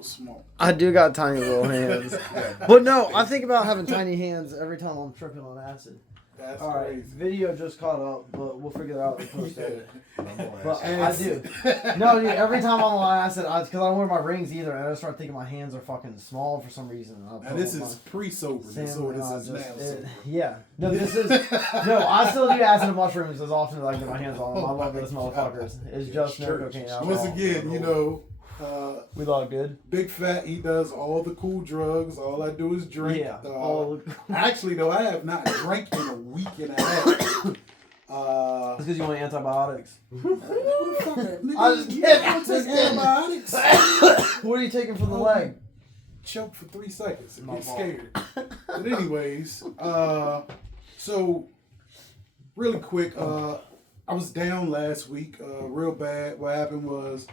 Small. I do got tiny little hands. But no, I think about having tiny hands every time I'm tripping on acid. That's all right, crazy. Video just caught up, but we'll figure that out in post edit. But I Acid. do. No, dude, every time I'm on acid, because I don't wear my rings either, and I start thinking my hands are fucking small for some reason. Now this is pre-sober, so this is now sober. Yeah. No, this is... No, I still do acid and mushrooms as often as I get my hands on them. I love those motherfuckers. It's just no cocaine alcohol. Once again, you know... we all good. Big Fat, he does all the cool drugs. All I do is drink. Yeah. Actually, though, I have not drank in a week and a half. It's because you want antibiotics. I just kidding. I take antibiotics. What are you taking for the leg? Choke for 3 seconds and get scared. But anyways, so really quick, I was down last week, real bad. What happened was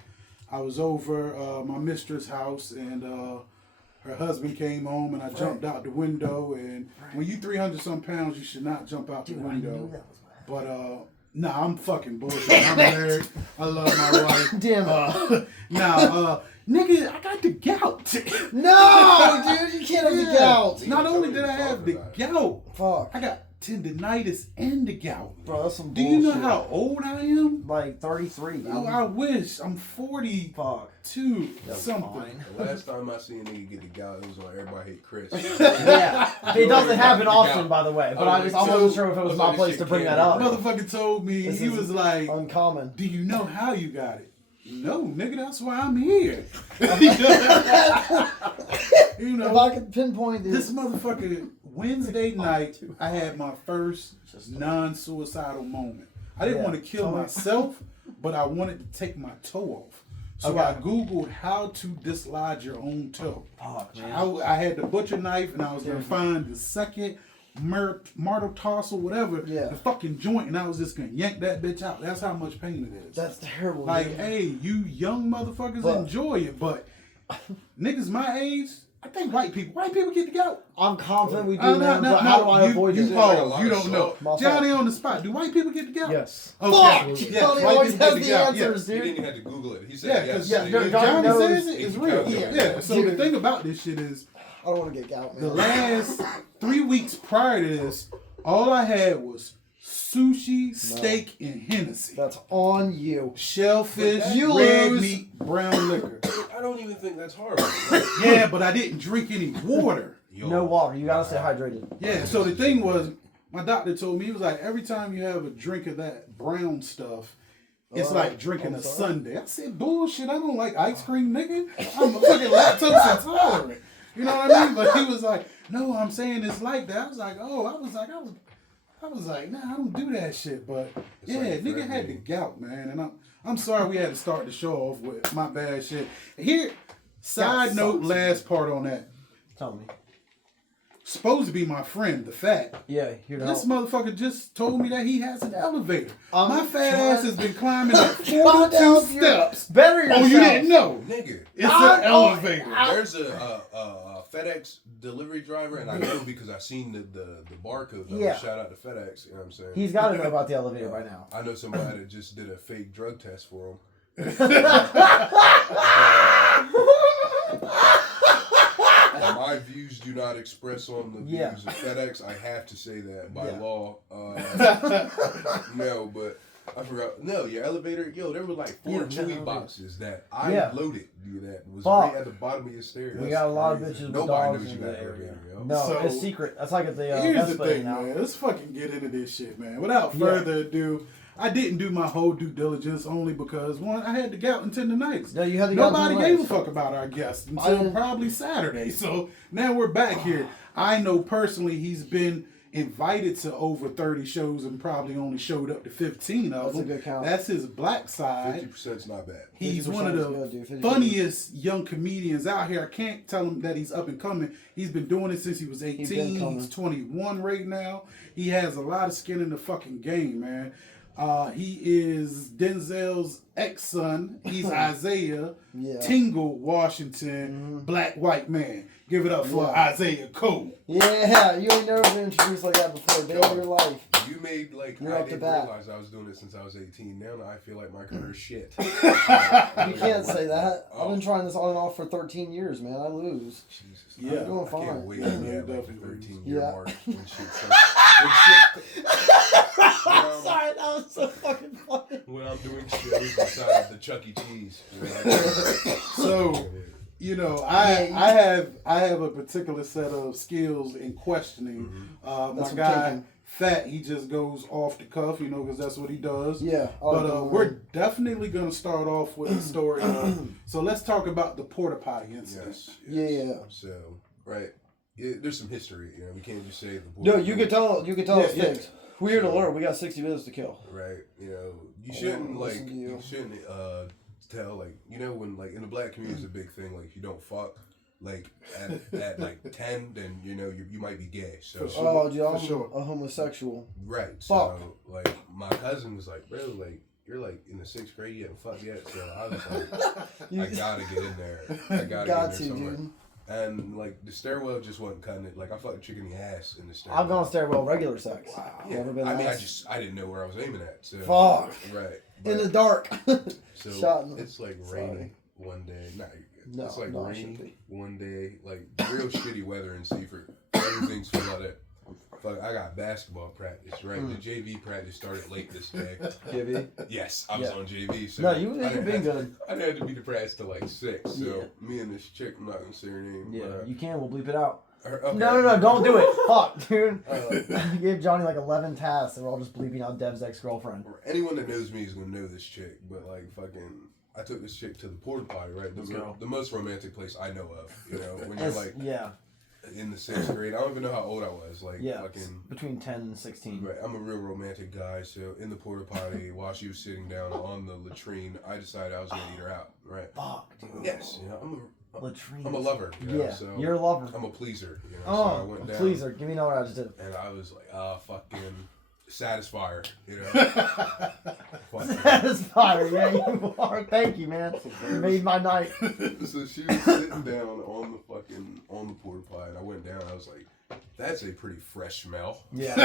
I was over my mistress' house, and her husband came home, and I jumped out the window. And when you 300-some pounds, you should not jump out the window. But nah, I'm fucking bullshit. I'm married. I love my wife. Damn it. Nigga, I got the gout. No, dude, you can't have the gout. Not only did I have the gout, Fuck. I got tendinitis and the gout. Bro, that's some Do bullshit. you know how old I am? Like 33. Oh, I wish. I'm 42 Fuck. something. Fine. The last time I seen a nigga get the gout, it was on Everybody Hate Chris. Yeah. It doesn't happen often, by the way. But I wasn't sure if it was my place to bring that up. Motherfucker told me, he was like, uncommon. do you know how you got it? No, nigga, that's why I'm here. You know, if I could pinpoint this motherfucker, Wednesday night, I had my first non-suicidal moment. I didn't want to kill myself, but I wanted to take my toe off. So I Googled how to dislodge your own toe. Fuck, man. I had the butcher knife, and I was going to find the second metatarsal, whatever, the fucking joint, and I was just going to yank that bitch out. That's how much pain it is. That's terrible. Like, hey, you young motherfuckers enjoy it, but niggas my age, I think white people get the gout. I'm confident we do, man, but how do I avoid it? You pause. You don't know. Johnny on the spot. Do white people get the gout? Yes. Okay. Fuck! Yes, Johnny white always people has get the gout. answers, He dude. didn't even have to Google it. He said yes. Johnny says it. It's real. Yeah. Yeah. So the thing about this shit is, I don't want to get gout, man. the last 3 weeks prior to this, all I had was sushi, steak, and Hennessy. That's on you. Shellfish, You red lose. meat, brown liquor. I don't even think that's hard. Yeah, but I didn't drink any water. No water. You gotta stay hydrated. Yeah, so the thing was, my doctor told me, he was like, every time you have a drink of that brown stuff, it's like drinking a sundae. I said, bullshit, I don't like ice cream, nigga. I'm a fucking lactose intolerant. You know what I mean? But he was like, no, I'm saying it's like that. I was like, I was like, nah, I don't do that shit. But yeah, nigga had the gout, man. And I'm sorry we had to start the show off with my bad shit. Here, side note, last part on that. Tell me. Supposed to be my friend, the fat. Yeah, here to This help. motherfucker just told me that he has an elevator. I'm My fat trying- ass has been climbing up 42 steps. Better yourself. Oh, you didn't know? Nigga, It's an elevator. there's a FedEx delivery driver, and I know because I seen the barcode. Yeah. Shout out to FedEx. You know what I'm saying? He's got to know about the elevator by now. I know somebody that just did a fake drug test for him. My views do not express on the views of FedEx. I have to say that by law. No, but I forgot. No, your elevator, there were like 4 Chewy boxes that I loaded. That was right at the bottom of your stairs. We got a lot of bitches with Nobody dogs knows you in got the an area. elevator, yo. No, So, it's secret. That's like at the Here's Best the Buy thing, now. man. Let's fucking get into this shit, man. Without further ado, I didn't do my whole due diligence only because, one, I had the gout and tendinitis. No, you had the gout Nobody and gave a tendinitis. fuck about our guest until probably Saturday. So now we're back here. I know personally he's been invited to over 30 shows and probably only showed up to 15 of them. That's a good count. That's his black side. 50%'s not bad. He's 50% one of is the good, dude. 50%. funniest young comedians out here. I can't tell him that he's up and coming. He's been doing it since he was 18. He's 21 right now. He has a lot of skin in the fucking game, man. He is Denzel's ex-son. He's Isaiah. Yeah. Tingle, Washington, black white man. Give it up for Isaiah Cole. Yeah, you ain't never been introduced like that before, day of your life. You made like You're I up to didn't bat. realize I was doing it since I was 18. Now I feel like my career's shit. You can't say that. I've been trying this on and off for 13 years, man. I lose. Jesus. Yeah. I'm doing I fine. can't wait Yeah, to get like the definitely. 13-year Yeah. mark when shit starts. I'm sorry, that was so fucking funny. When I'm doing shows inside of the Chuck E. Cheese. So, you know, I have a particular set of skills in questioning. My guy, Fat, he just goes off the cuff, you know, because that's what he does. Yeah. But we're definitely going to start off with the story. So let's talk about the porta potty incident. Yes. Yeah. So, right. There's some history, you know. We can't just say the No, you can tell. You can tell us Yeah. things. We're here to learn. We got 60 minutes to kill. Right. You know, you shouldn't listen to you. you shouldn't tell like, you know, when like in the black community is a big thing, like if you don't fuck like at like 10, then you know you might be gay. So Oh, dude, I'm a homosexual. right. Fuck. So like my cousin was like, bro, like you're like in the 6th grade, you haven't fucked yet. So I was like, I gotta get in there. I gotta get in there somewhere. Dude. And like the stairwell just wasn't cutting it. Like I fucked a chick in the ass in the stairwell. I've gone stairwell regular sex. Wow. Yeah. Never been I mean, asked. I didn't know where I was aiming at. So Fuck. right. In the But- dark. So Shot in the- it's like Sorry. rainy one day. Nah, you're good. No, it's like no, it shouldn't rainy be. one day, like real shitty weather in Seaford. Everything's flooded. Fuck, I got basketball practice, right? The JV practice started late this day. JV? Yes, I was on JV. So No, you've been had, good. I had to be to practice till like 6. So Yeah. me and this chick, I'm not gonna say her name. Yeah, but, you can. We'll bleep it out. okay. No, don't do it. Fuck, dude. I gave Johnny like 11 tasks and we're all just bleeping out Dev's ex-girlfriend. Anyone that knows me is gonna know this chick, but like fucking, I took this chick to the porta potty, right? The most romantic place I know of. You know, when you're like in the 6th grade. I don't even know how old I was. Like fucking between 10 and 16. Right, I'm a real romantic guy. So in the porta potty, while she was sitting down on the latrine, I decided I was gonna eat her out. Right. Fuck, dude. Yes, you know, Latrine. I'm a lover. You know, Yeah, so you're a lover. I'm a pleaser. You know, Oh, so I went down, pleaser. Give me another adjective. and I was like, fucking satisfier. You know. Fucking- Satisfier, yeah, you are. Thank you, man. You made my night. So she was sitting down on the porta potty, and I went down. I was like, "That's a pretty fresh smell." Yeah.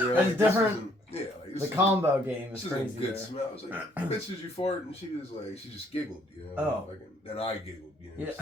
You know, It's like, different. Yeah, like The combo game is this crazy. is a good there. smell. I was like, "Bitch, did you fart?" And she was like, she just giggled. You know. Oh. Fucking, and I giggled. You know. Yeah.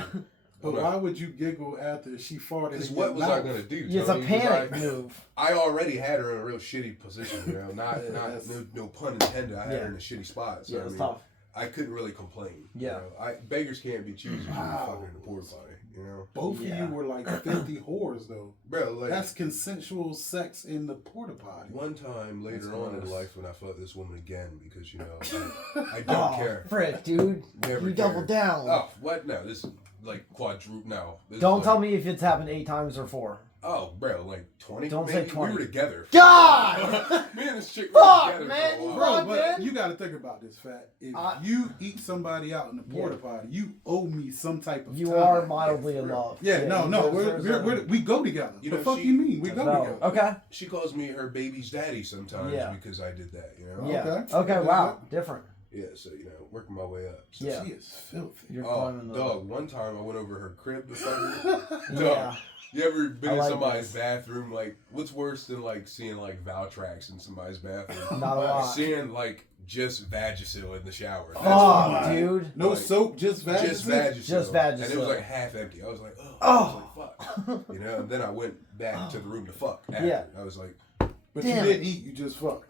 So, But why would you giggle after she farted? Because in what your was I mouth? gonna do? Yeah, it's a Tony? Was panic I- move. I already had her in a real shitty position. You know, not Yes. no pun intended. I had her in a shitty spot. So Yeah, I it's mean, tough. I couldn't really complain. Yeah. You know? Beggars can't be choosers when Wow. you're fucking in the porta potty. You know. Both Yeah. of you were like 50 whores, though. Bro, like That's consensual sex in the porta potty. one time later That's on in gross. life when I fucked this woman again because, you know, I don't care. Frick, dude. Never You care. doubled down. Oh, what? No, this is like quadruple. No. This Don't is tell like, me if it's happened 8 times or 4. Oh, bro, like 20? Don't say Maybe. 20. We were together. God! Me and this chick were Fuck, together man, for a you while. Bro, Fuck, but man. you got to think about this, Fat. If I- you eat somebody out in the porta potty, you owe me some type of You time. are mildly in Yeah, love. Yeah, no, there's we go together. You the know, fuck she- you mean? We go no. together. Okay. She calls me her baby's daddy sometimes Yeah. because I did that, you know? Yeah. Okay. Okay, wow. Different. Yeah, so, you know, working my way up. So, Yeah. She is filthy. You're Oh, climbing the... dog, one time I went over her crib to fuck her. Yeah. Dog, you ever been I in like somebody's this. bathroom? Like, what's worse than, like, seeing, like, Valtrex in somebody's bathroom? Not a lot. Seeing, like, just Vagisil in the shower. That's Fuck, what- dude. No Like, soap, just Vagisil? Just Vagisil. Just And it was, Vagisil. like, half empty. I was like, oh. Oh. I was like, fuck. You know, and then I went back to the room to fuck after. Yeah. I was like, But Damn. you didn't eat, you just fucked.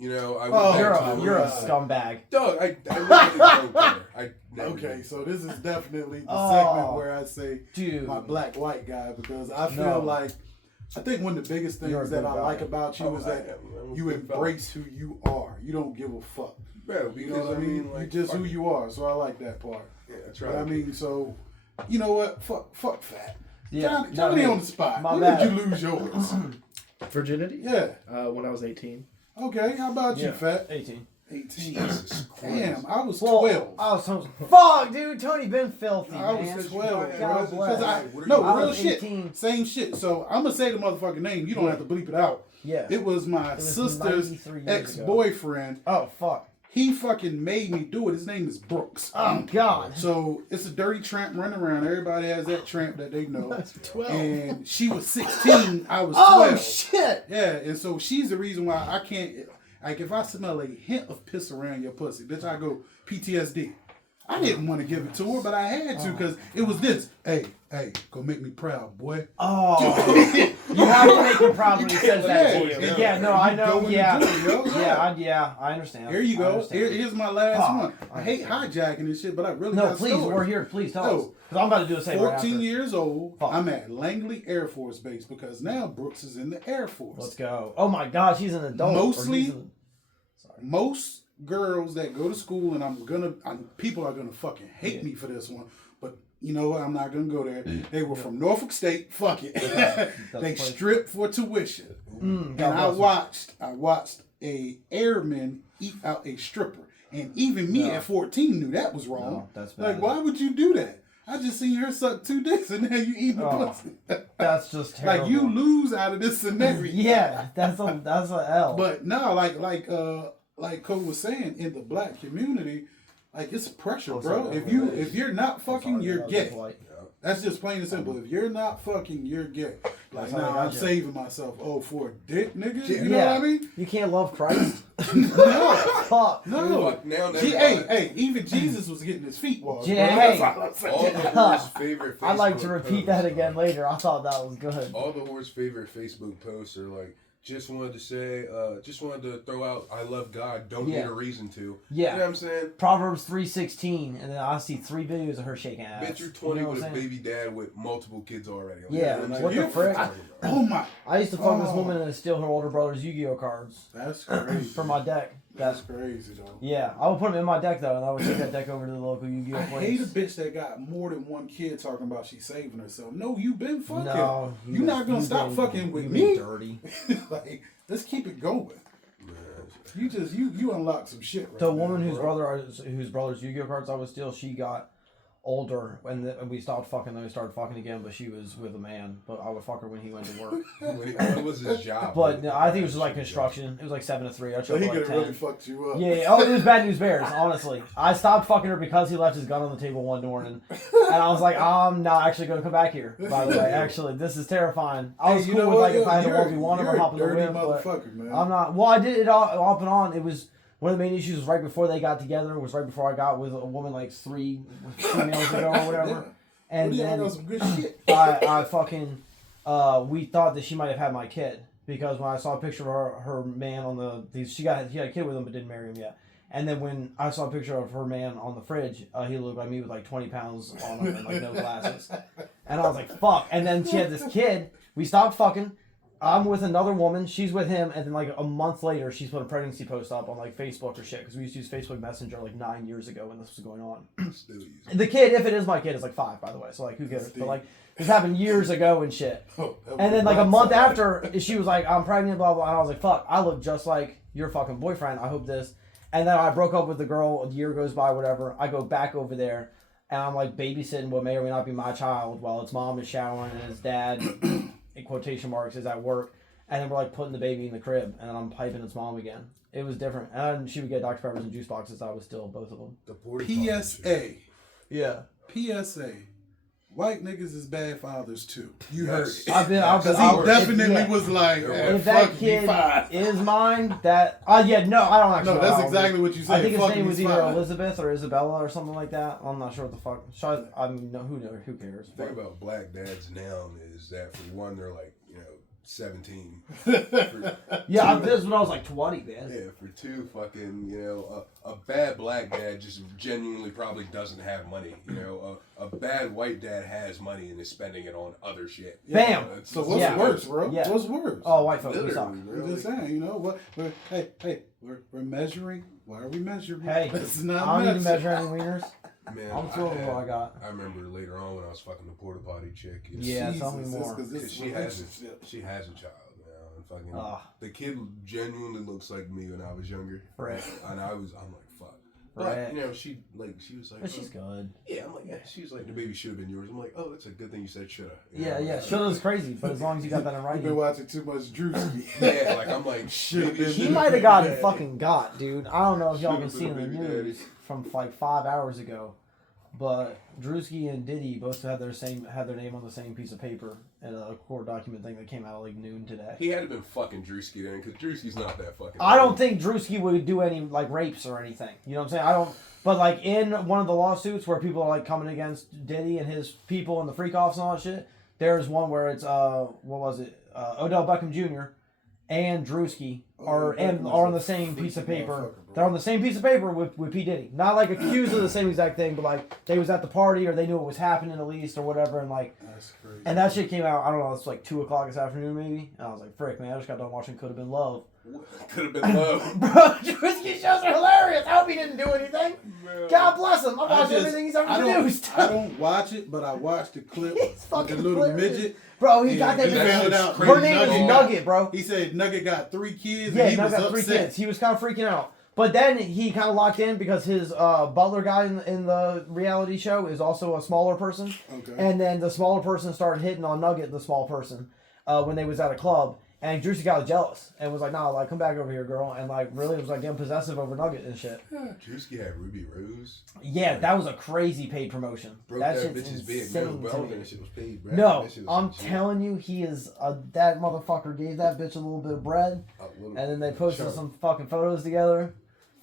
you know, I went Oh, back to the You're room. a scumbag. Dog, I literally don't care. I never Okay, did. so this is definitely the Oh. segment where I say Dude. my black white guy because I feel No. like I think one of the biggest You're a things that good I guy. like about you Oh, is I that am. you embrace who you are. You don't give a fuck. Bro, You because know what I mean? like, You're just fuck who it. you are. So I like that part. Yeah, that's right. But I mean, so you know what? Fuck Fat. Yeah. Johnny No, on the spot. my When bad. did you lose yours? Virginity? Yeah. When I was 18. Okay. How about you, Yeah. Fat? 18. 18. Jesus Christ. Damn, I was 12. I was so fuck, dude. Tony been filthy. I man. was 12. God bless. I real shit. 18. Same shit. So I'm gonna say the motherfucking name. You don't have to bleep it out. Yeah. It was my sister's ex-boyfriend. Oh fuck. He fucking made me do it. His name is Brooks. Oh God. So it's a dirty tramp running around. Everybody has that tramp that they know. That's 12. And she was 16. I was 12. Oh shit. Yeah. And so she's the reason why I can't. Like, if I smell a hint of piss around your pussy, bitch, I go PTSD. I didn't want to give it to her, but I had to because it was this. Hey, go make me proud, boy. Oh. You have to make him proud when he says that to you. Yeah, no, I know. Yeah. I understand. Here you go. Here's my last one. I hate hijacking and shit, but I really got please, stories. we're here. Please tell us. Because I'm about to do the same 14 years old. I'm at Langley Air Force Base because now Brooks is in the Air Force. Let's go. Oh my God, she's an adult. Most girls that go to school, and people are gonna fucking hate me for this one, but you know what? I'm not gonna go there. They were from Norfolk State. Fuck it. They stripped for tuition, and I watched a airman eat out a stripper, and even me at 14 knew that was wrong. No, that's bad. Like, why would you do that? I just seen her suck 2 dicks, and now you eat the pussy. That's just terrible. Like, you lose out of this scenario. Yeah, that's a L. But no, like Cole was saying, in the black community, like, it's pressure, bro. If you're not fucking, you're gay. That's just plain and simple. If you're not fucking, you're gay. Like, I'm saving myself. Oh, for a dick, nigga? You know what I mean? You can't love Christ. No. Fuck. No. Hey, even Jesus was getting his feet washed. Hey. All the whore's favorite Facebook I'd like to repeat that again later. I thought that was good. All the whore's favorite Facebook posts are like, just wanted to throw out, I love God, don't need a reason to. Yeah. You know what I'm saying? Proverbs 3:16, and then I see 3 videos of her shaking ass. Bitch, you're 20 with a baby dad with multiple kids already. Like, yeah, what the frick? I used to fuck this woman and steal her older brother's Yu-Gi-Oh cards. That's crazy. For my deck. That's crazy, though. Yeah, I would put them in my deck, though, and I would take that deck over to the local Yu-Gi-Oh place. I hate a bitch that got more than one kid talking about she's saving herself. No, you been fucking. No. You're not going to stop fucking with me. Dirty. Like, let's keep it going. You unlock some shit right The woman whose brother's Yu-Gi-Oh cards I would steal, she got older and we stopped fucking, then we started fucking again, but she was with a man, but I would fuck her when he went to work. What was his job? But no, I think it was just like construction. It was like 7 to 3. I chose he like could 10. have really fucked you up. Yeah. Oh, it was Bad News Bears, honestly. I stopped fucking her because he left his gun on the table one morning. And I was like, I'm not actually going to come back here, by the way. Actually, this is terrifying. I was cool with like if I had a 1v1 or hop in the whip, but man. I'm not. Well, I did it all off and on. It was one of the main issues was right before they got together. It was right before I got with a woman like 3 females ago or whatever. And then some good shit. I fucking we thought that she might have had my kid because when I saw a picture of her man on she had a kid with him but didn't marry him yet. And then when I saw a picture of her man on the fridge, he looked like me with like 20 pounds on him and like no glasses. And I was like, fuck. And then she had this kid. We stopped fucking. I'm with another woman, she's with him, and then like a month later, she's put a pregnancy post up on like Facebook or shit, because we used to use Facebook Messenger like 9 years ago when this was going on. The kid, if it is my kid, is like 5, by the way, so like who cares? But like, this happened years ago and shit. And then like a month after, she was like, I'm pregnant, blah, blah, and I was like, fuck, I look just like your fucking boyfriend, I hope this. And then I broke up with the girl, a year goes by, whatever, I go back over there, and I'm like babysitting what may or may not be my child, while its mom is showering and its dad... in quotation marks, is at work, and then we're like putting the baby in the crib, and I'm piping its mom again. It was different, and she would get Dr. Peppers and juice boxes. I was still both of them. The PSA. Yeah. PSA. White niggas is bad fathers too. You heard it. He definitely was like, if that kid is mine, that I don't actually. No, that's exactly what you said. I think his name was either Elizabeth or Isabella or something like that. I'm not sure what the fuck. I mean, who cares? The thing about black dads now is that for one, they're like 17. Yeah, this is when I was like 20, man. Yeah, for 2, fucking, a bad black dad just genuinely probably doesn't have money. A bad white dad has money and is spending it on other shit. Bam! So what's worse, bro? Yeah. What's worse? Oh, white folks, we suck. I'm just saying, what? We're measuring. Why are we measuring? Hey, it's not I don't need to measure any wieners. Man, I'm thrilled with what I got. I remember later on when I was fucking the porta potty chick. Yeah, tell me more. She has a child now, Fucking the kid genuinely looks like me when I was younger. Right. And I'm like, fuck. But you know, she was like, but she's good. Yeah, I'm like, yeah. She's like, the baby should have been yours. I'm like, oh, that's a good thing you said shoulda. Yeah. Shoulda's crazy, but as long as you got that in writing. You've been watching too much Drewski. Yeah, like I'm like, he might have gotten fucking got, dude. I don't know if y'all been seeing the news from like 5 hours ago, but Drewski and Diddy both had their name on the same piece of paper in a court document thing that came out like noon today. He had to been fucking Drewski then, because Drewski's not that fucking. I don't think Drewski would do any like rapes or anything. You know what I'm saying? I don't. But like in one of the lawsuits where people are like coming against Diddy and his people and the freak offs and all that shit, there's one where it's what was it? Odell Beckham Jr. and Drewski are on the same piece of paper. They're on the same piece of paper with P. Diddy. Not like accused of the same exact thing, but like they was at the party or they knew it was happening at least or whatever, and like that's crazy. And that shit came out, I don't know, it's like 2:00 this afternoon maybe. And I was like, frick, man, I just got done watching Could Have Been Love. Could Have Been Love. Bro, Drewski shows are hilarious. I hope he didn't do anything. Man. God bless him. I watched everything he's ever produced. I don't watch it, but I watched the clip with the little midget. Bro, he got that. Found out her name is Nugget, bro. He said Nugget got 3 kids. Yeah, and he Nugget was got 3 upset. kids. He was kind of freaking out. But then he kind of locked in because his butler guy in the reality show is also a smaller person. Okay. And then the smaller person started hitting on Nugget, the small person, when they was at a club. And Drewski got jealous and was like, nah, like, come back over here, girl. And, like, really was, like, getting possessive over Nugget and shit. Drewski had Ruby Rose. Yeah, that was a crazy paid promotion. Broke that bitch's big, bro. But I don't think that shit was paid, bro. No, I'm telling you, he is, that motherfucker gave that bitch a little bit of bread. And then they posted some fucking photos together.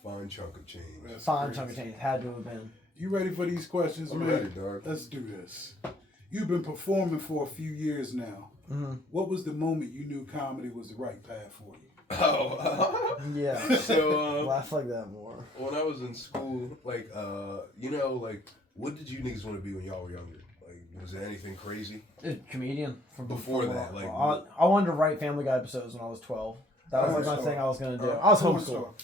Fine chunk of change. Fine chunk of change. Had to have been. You ready for these questions, I'm man? ready, dog. Let's do this. You've been performing for a few years now. Mm-hmm. What was the moment you knew comedy was the right path for you? Oh, yeah. So laugh like that more. When I was in school, like, you know, like, what did you niggas want to be when y'all were younger? Like, was there anything crazy? Comedian. From before that, like, I wanted to write Family Guy episodes when I was 12. That was like my thing I was gonna do. I was homeschooled.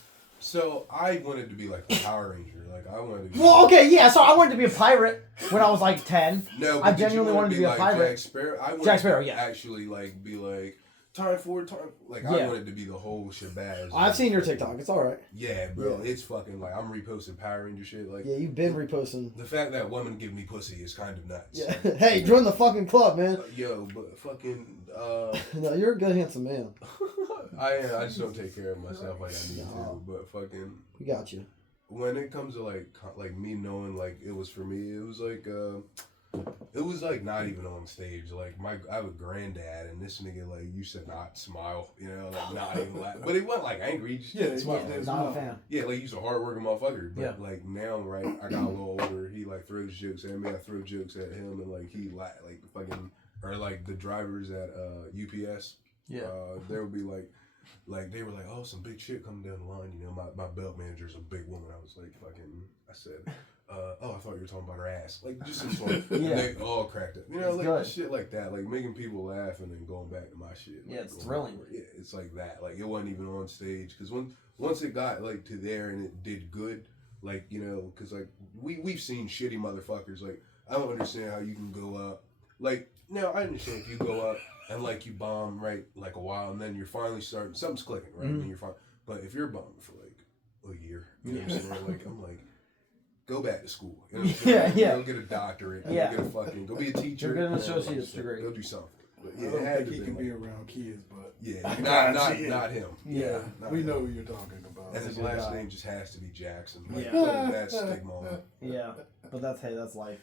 So I wanted to be like the Power Ranger. Like I wanted to be. Well, okay, yeah. So I wanted to be a pirate when I was like 10. No, I genuinely wanted to be a like pirate. Jack Sparrow. I wanted Jack Sparrow, to yeah. Actually, like be like time for time. Like yeah. I wanted to be the whole shebaz. I've seen your TikTok. It's all right. Yeah, bro. Yeah. It's fucking like I'm reposting Power Ranger shit. Like yeah, you've been reposting. The fact that women give me pussy is kind of nuts. Yeah. Hey, join the fucking club, man. Yo, but fucking. No, you're a good handsome man. I just don't take care of myself like I need to. But fucking. We got you. When it comes to like me knowing like it was for me, it was like not even on stage. Like I have a granddad, and this nigga like used to not smile, you know, like not even laugh. But he wasn't like angry. He just smiled. Not a fan. Yeah, like he's a hardworking motherfucker. But like now, right, I got a little older. He like throws jokes at me. I throw jokes at him, and like he like fucking or like the drivers at UPS. Yeah, they would be like they were like, oh, some big shit coming down the line. You know, my belt manager's a big woman. I was like, fucking, I said, oh, I thought you were talking about her ass. Like, just some sort of, and they all cracked it. You know, like shit like that. Like making people laugh and then going back to my shit. Yeah, like, it's thrilling. Yeah, it's like that. Like it wasn't even on stage. Because once it got like to there and it did good, like, you know, because like we've seen shitty motherfuckers. Like, I don't understand how you can go up. Like, now I understand if you go up and like you bomb right like a while and then you're finally starting something's clicking right and you're fine. But if you're bombing for like a year, you know what I'm saying? Like I'm like, go back to school. You know what I'm saying? Go get a doctorate. Go get a fucking go be a teacher. Go get an associate's degree. Go do something. But yeah, I don't think he can be around kids, but not him. Yeah, we know who you're talking about. And his last name just has to be Jackson. Like, that's stigma on it. Yeah, but that's life.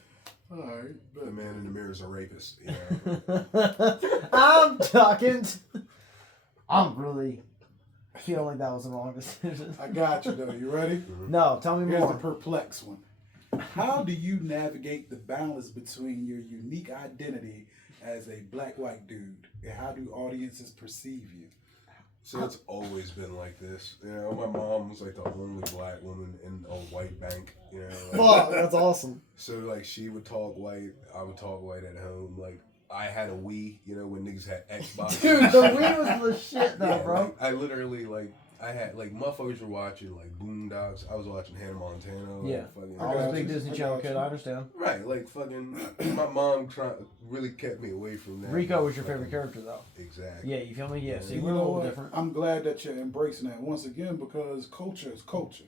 All right, but the man in the mirror is a rapist. You know? I'm talking. I'm really feeling like that was the wrong decision. I got you though. You ready? No, tell me more. Here's the perplex one. How do you navigate the balance between your unique identity as a black-white dude and how do audiences perceive you? So it's always been like this. You know, my mom was like the only black woman in a white bank. You know, like, that's awesome. So like she would talk white, I would talk white at home. Like I had a Wii, you know, when niggas had Xbox. Dude, the Wii was the shit though, bro. Like, I literally like I had like motherfuckers were watching like Boondocks. I was watching Hannah Montana. Yeah, fucking, I was a big Disney Channel kid. I understand. Right, like fucking. My mom really kept me away from that. Rico was your favorite character, though. Exactly. Yeah, you feel me? Yeah. See, we're a little different. I'm glad that you're embracing that once again because culture is culture.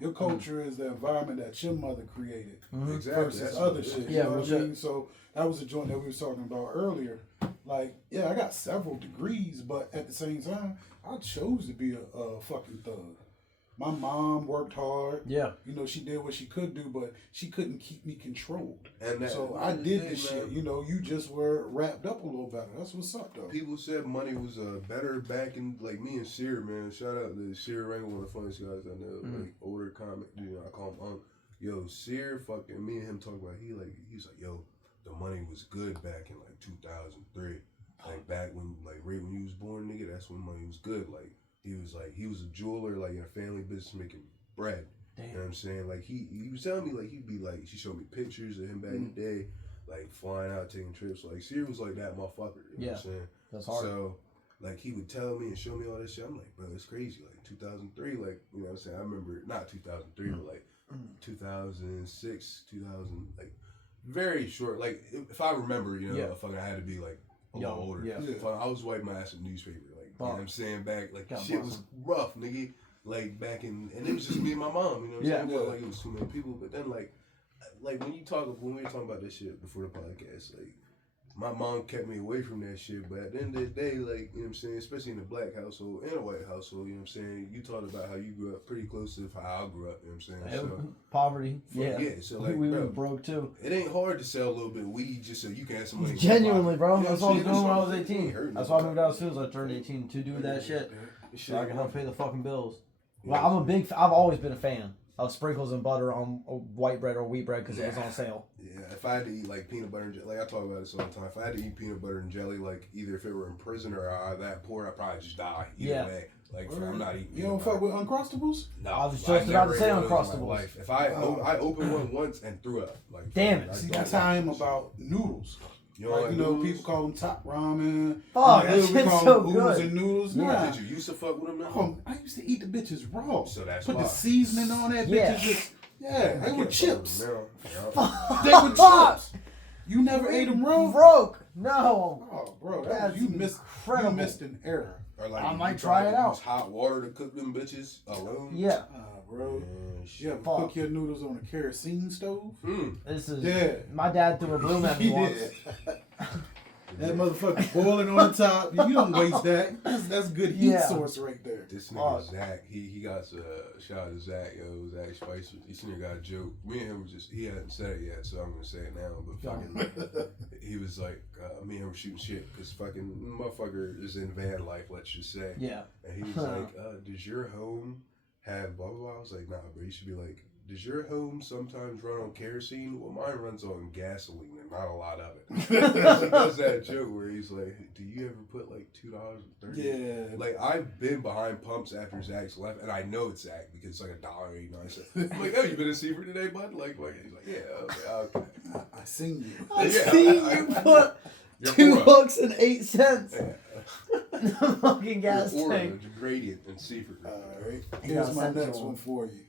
Your culture is the environment that your mother created versus other shit. You know what I mean? So that was a joint that we were talking about earlier. Like, yeah, I got several degrees, but at the same time, I chose to be a fucking thug. My mom worked hard. Yeah. You know, she did what she could do, but she couldn't keep me controlled. And so I did this shit. You know, you just were wrapped up a little better. That's what's up, though. People said money was better back in, like, me and Sear, man. Shout out to Sear Wrangle, one of the funniest guys I know. Like, older comic, you know, I call him Unc. Yo, Sear, fucking, me and him talk about, he's like, yo, the money was good back in, like, 2003. Like, back when, like, right when you was born, nigga, that's when money was good. Like, he was a jeweler, like, in a family business making bread. Damn. You know what I'm saying? Like, he was telling me, like, he'd be, like, she showed me pictures of him back in the day, like, flying out, taking trips. Like, Sear was like that motherfucker. You know what I'm saying? That's hard. So, like, he would tell me and show me all this shit. I'm like, bro, it's crazy. Like, 2003, like, you know what I'm saying? I remember, not 2003, but, like, 2006, 2000, like, very short. Like, if I remember, you know, fucking I had to be, like, a little older. Yeah. I was wiping my ass with newspaper. Like, you know what I'm saying? Back, like, shit was rough, nigga. Like, back in, and it was just me and my mom, you know what I'm saying? It wasn't like it was too many people. But then, like when we were talking about this shit before the podcast, like, my mom kept me away from that shit, but at the end of the day, like, you know what I'm saying, especially in a black household and a white household, you know what I'm saying, you talked about how you grew up pretty close to how I grew up, you know what I'm saying? So, poverty, so like, we were broke too. It ain't hard to sell a little bit of weed just so you can have some money. Genuinely, bro. That's what I was doing when I was 18. That's why I moved out as soon as I turned 18 to do that shit. So I can help pay the fucking bills. Well, I've always been a fan of sprinkles and butter on white bread or wheat bread because it was on sale. Yeah, if I had to eat like peanut butter and jelly, like I talk about this all the time, if I had to eat peanut butter and jelly, like either if it were in prison or that poor, I'd probably just die either way. Like, I'm not eating. You don't fuck with Uncrustables? No, I was just about to say Uncrustables. If I opened one once and threw up, like, damn it. See, that's how I am about noodles. You know, people call them top ramen. Fuck, that shit's so good. And noodles. Yeah. Did you used to fuck with them? Oh, I used to eat the bitches raw. So that's Put why. the seasoning on that bitches. Just, they were chips. They were chips. You never ate them raw? Broke. No. Oh, bro, you missed an era. Or like, I might try it out. Use hot water to cook them bitches alone. Yeah. Bro. You ever cook your noodles on a kerosene stove? This is my dad threw a broom at me once. That motherfucker boiling on the top. You don't waste that. That's good heat source right there. This nigga Zach, he got shout out to Zach, Zach Spicer. This nigga got a joke. Me and him was he hadn't said it yet, so I'm gonna say it now. But fucking, he was like, me and him were shooting shit because fucking motherfucker is in van life. Let's just say. Yeah. And he was like, does your home have blah blah blah? I was like, nah, bro. You should be like, does your home sometimes run on kerosene? Well, mine runs on gasoline and not a lot of it. He does that joke where he's like, do you ever put like $2.30? Yeah. Like, I've been behind pumps after Zach's left, and I know it's Zach because it's like $1.89. I'm like, oh, you been in Seaford today, bud? Like, he's like, yeah, okay. I seen you. I seen you put $2.08. Yeah. The fucking gas tank. The gradient in Seaford. All right. Here's my next one for you.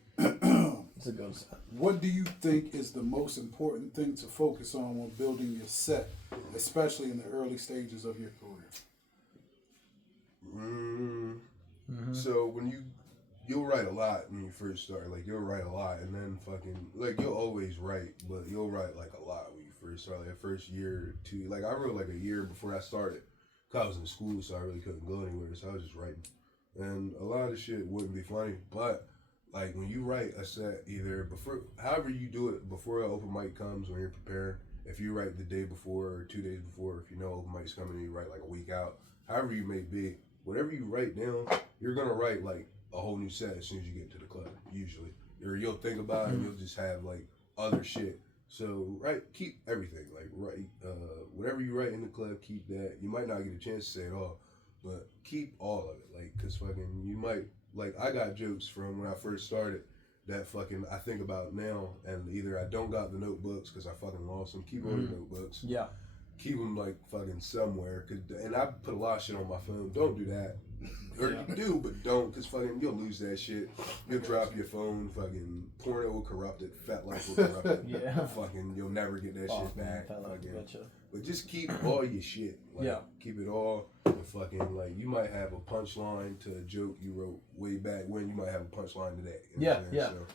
It's a good set. What do you think is the most important thing to focus on when building your set, especially in the early stages of your career? So when you'll write a lot when you first start. Like, you'll write a lot, and then fucking, like, you'll always write, but you'll write like a lot when you first start. Like, the first year or two. Like, I wrote like a year before I started, cause I was in school, so I really couldn't go anywhere. So I was just writing, and a lot of the shit wouldn't be funny, but like, when you write a set, either before, however you do it, before an open mic comes, when you're preparing, if you write the day before or 2 days before, if you know open mic's coming and you write like a week out, however you may be, whatever you write down, you're going to write like a whole new set as soon as you get to the club, usually. Or you'll think about it and you'll just have like other shit. So, keep everything. Like, whatever you write in the club, keep that. You might not get a chance to say it all, but keep all of it. Like, cause fucking, you might, like, I got jokes from when I first started that fucking I think about now, and either I don't got the notebooks because I fucking lost them. Keep all your notebooks. Yeah. keep them like fucking somewhere. And I put a lot of shit on my phone. Don't do that. Or you do, but don't, because fucking you'll lose that shit. You'll drop your phone, fucking porno will corrupt it, fat life will corrupt it. Yeah. Fucking you'll never get that shit back. Gotcha. But just keep all your shit. Like, keep it all. And fucking, like, you might have a punchline to a joke you wrote way back when. You might have a punchline today. You know yeah. So,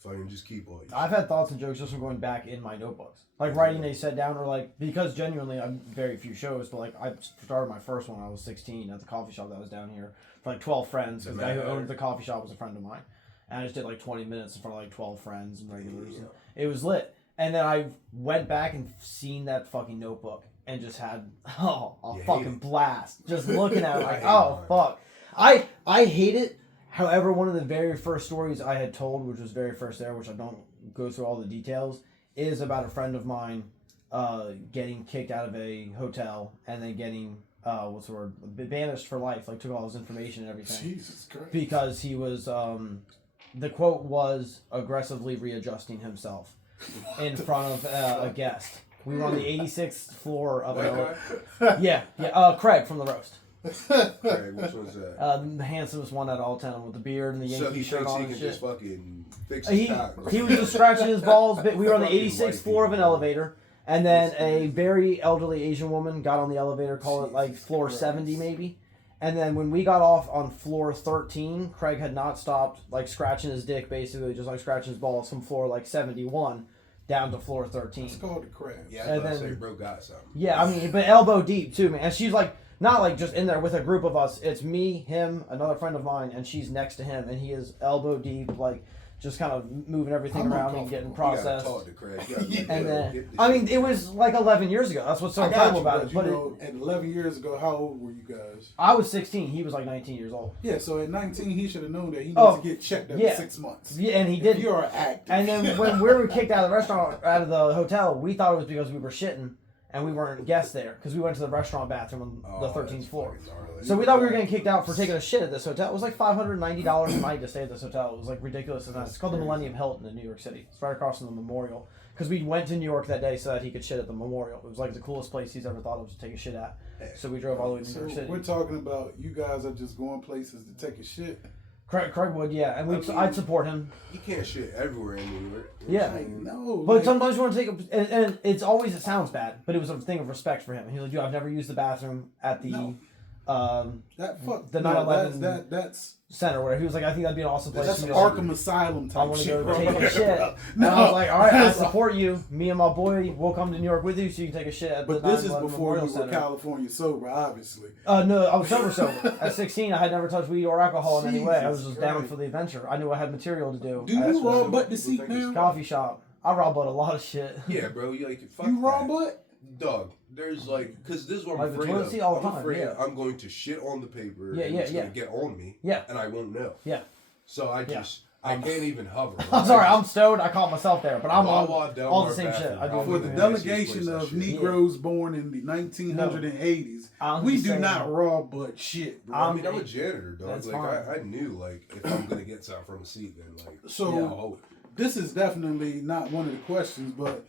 fucking just keep all your I've had thoughts and jokes just from going back in my notebooks. Like writing a set down, or like, because genuinely, I'm very few shows, but like, I started my first one when I was 16 at the coffee shop that was down here for like 12 friends. The guy who owned the coffee shop was a friend of mine. And I just did like 20 minutes in front of like 12 friends and regulars. Yeah. And it was lit. And then I went back and seen that fucking notebook and just had a fucking blast. Just looking at it like, oh, fuck. I hate it. However, one of the very first stories I had told, which was very first there, which I don't go through all the details, is about a friend of mine getting kicked out of a hotel and then getting, banished for life. Like, took all his information and everything. Jesus Christ. Because he was, the quote was, aggressively readjusting himself in front of a guest. We were on the 86th floor of Craig from the roast. Craig, which one's that? The handsomest one out of all 10 with the beard and the Yankee shirt on. So he can just fucking fix his cock. He was just scratching his balls. But we were on the 86th floor of an elevator, and then a very elderly Asian woman got on the elevator, call it like floor 70 maybe. And then when we got off on floor 13, Craig had not stopped like scratching his dick, basically just like scratching his balls from floor like 71 down to floor 13. It's called the crab. Yeah, I was about to say, bro got something. Yeah, I mean, but elbow deep too, man. And she's like, not like just in there with a group of us. It's me, him, another friend of mine, and she's next to him, and he is elbow deep, like just kind of moving everything around and getting processed. Talk to Craig. And then, I mean, it was like 11 years ago. That's what's so incredible about it. But at 11 years ago, how old were you guys? I was 16. He was like 19 years old. Yeah, so at 19, he should have known that he needs to get checked every 6 months. Yeah, and he did. You're active. And then when we were kicked out of the restaurant, out of the hotel, we thought it was because we were shitting. And we weren't guests there because we went to the restaurant bathroom on the 13th floor. So we thought we were getting kicked out for taking a shit at this hotel. It was like $590 a night to stay at this hotel. It was like ridiculous. It's called the Millennium Hilton in New York City. It's right across from the Memorial. Because we went to New York that day so that he could shit at the Memorial. It was like the coolest place he's ever thought of to take a shit at. So we drove all the way to New York City. We're talking about you guys are just going places to take a shit. Craig would, yeah, and I'd support him. You can't shit everywhere in New York. Yeah, no. But sometimes you want to take and it's always, it sounds bad, but it was a thing of respect for him. He's like, I've never used the bathroom at the the 9/11 that's center where he was like, I think that'd be an awesome place. That's Arkham Asylum type. I want to go take a shit. And I was like, all right, I support you. Me and my boy will come to New York with you so you can take a shit at the 9/11 But this is before Memorial you were Center. California sober, obviously. No, I was sober. At 16, I had never touched weed or alcohol in any way. I was just down for the adventure. I knew I had material to do. Do you rob butt to seat now? Coffee shop. I rob butt a lot of shit. Yeah, bro. Fuck you rob butt? Dog, there's like, because this is what I'm like afraid of. All the I'm time, afraid I'm going to shit on the paper and it's going to get on me and I won't know. Yeah. So I can't even hover. I'm sorry, I'm stoned. I caught myself there, but I'm on all the same shit. I do for the delegation of Negroes born in the 1980s, we do not rob butt shit, bro. I mean, I'm a janitor, dog. Like, I knew, like, if I'm going to get something from a seat, then, like, I'll hold it. This is definitely not one of the questions, but,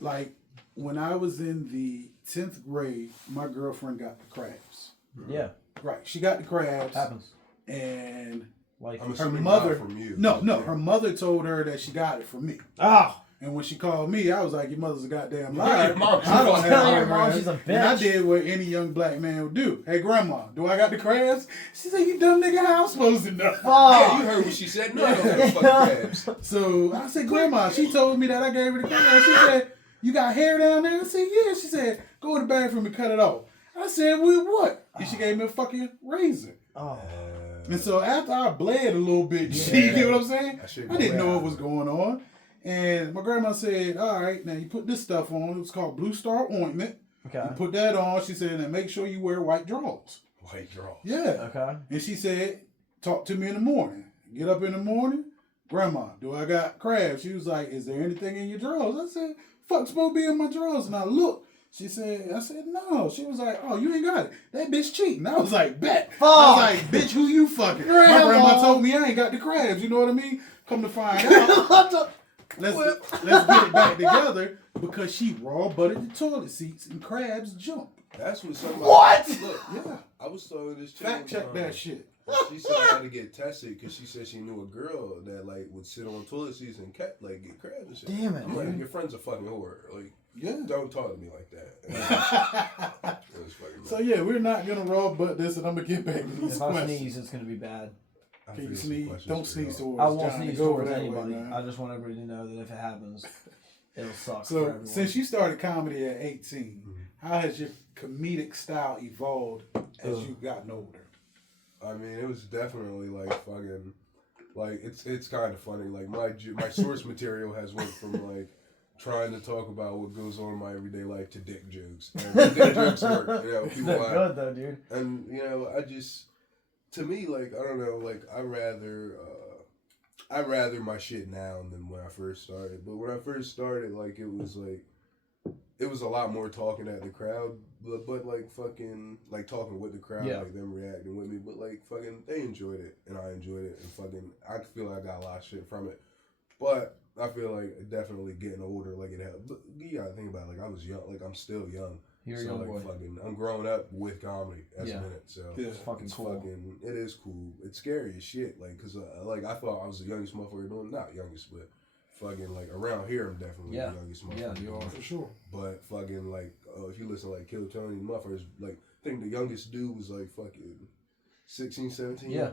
like, when I was in the 10th grade, my girlfriend got the crabs. Yeah. Right. She got the crabs. Happens. And like her mother from you. No, her mother told her that she got it from me. Ah. And when she called me, I was like, your mother's a goddamn liar. I don't have your mom, she's a bitch. And I did what any young black man would do. Hey, grandma, do I got the crabs? She said, you dumb nigga, how I'm supposed to know? Yeah, you heard what she said. No, I don't have the fucking crabs. So I said, grandma, she told me that I gave her the crabs. She said, you got hair down there? I said, yeah. She said, go in the bathroom and cut it off. I said, with what? And she gave me a fucking razor. Oh. And so after I bled a little bit, you get what I'm saying? I didn't know what was going on. And my grandma said, all right, now you put this stuff on. It was called Blue Star ointment. Okay. You put that on. She said, and make sure you wear white drawers. White drawers. Yeah. Okay. And she said, talk to me in the morning. Get up in the morning. Grandma, do I got crabs? She was like, is there anything in your drawers? I said, fuck's supposed to be in my drawers? And I looked. I said, no. She was like, oh, you ain't got it. That bitch cheating. I was like, bet. Fuck. I was like, bitch, who you fucking? My grandma told me I ain't got the crabs. You know what I mean? Come to find out. let's get it back together because she raw butted the toilet seats and crabs jump. That's what somebody. What? Look, Yeah. I was telling this chick. Fact check that shit. She said I had to get tested because she said she knew a girl that like would sit on toilet seats and get crabs and shit. Damn it, I'm like, dude. your friend's a fucking whore. Like, Yeah. don't talk to me like that. It was fucking So yeah, we're not gonna raw butt this, and I'm gonna get back to these If I questions. sneeze, it's gonna be bad. Can you sneeze? Don't sneeze towards I won't Johnny. sneeze Go towards that way, anybody. man. I just want everybody to know that if it happens, it'll suck for So everyone. since you started comedy at 18, how has your comedic style evolved as you've gotten older? I mean, it was definitely like fucking, like it's kind of funny. Like my source material has went from like trying to talk about what goes on in my everyday life to dick jokes. And the dick jokes work, you know. People That's laugh. good though, dude. And you know, to me, like I don't know, like I rather my shit now than when I first started. But when I first started, like it was a lot more talking at the crowd, but like fucking like talking with the crowd, like them reacting with me. But like fucking they enjoyed it and I enjoyed it and fucking I feel like I got a lot of shit from it. But I feel like definitely getting older, like it helped. But you gotta think about it, like I was young, like I'm still young. You're so a young like boy. fucking, I'm growing up with comedy as a minute. So It's fucking cool. It is cool. It's scary as shit. Like, cause like I thought I was the youngest motherfucker doing, not youngest, but fucking like around here I'm definitely the youngest motherfucker. Yeah, you are for sure. But fucking like if you listen to like Kill Tony, motherfuckers like I think the youngest dude was like fucking 16, 17. Yeah.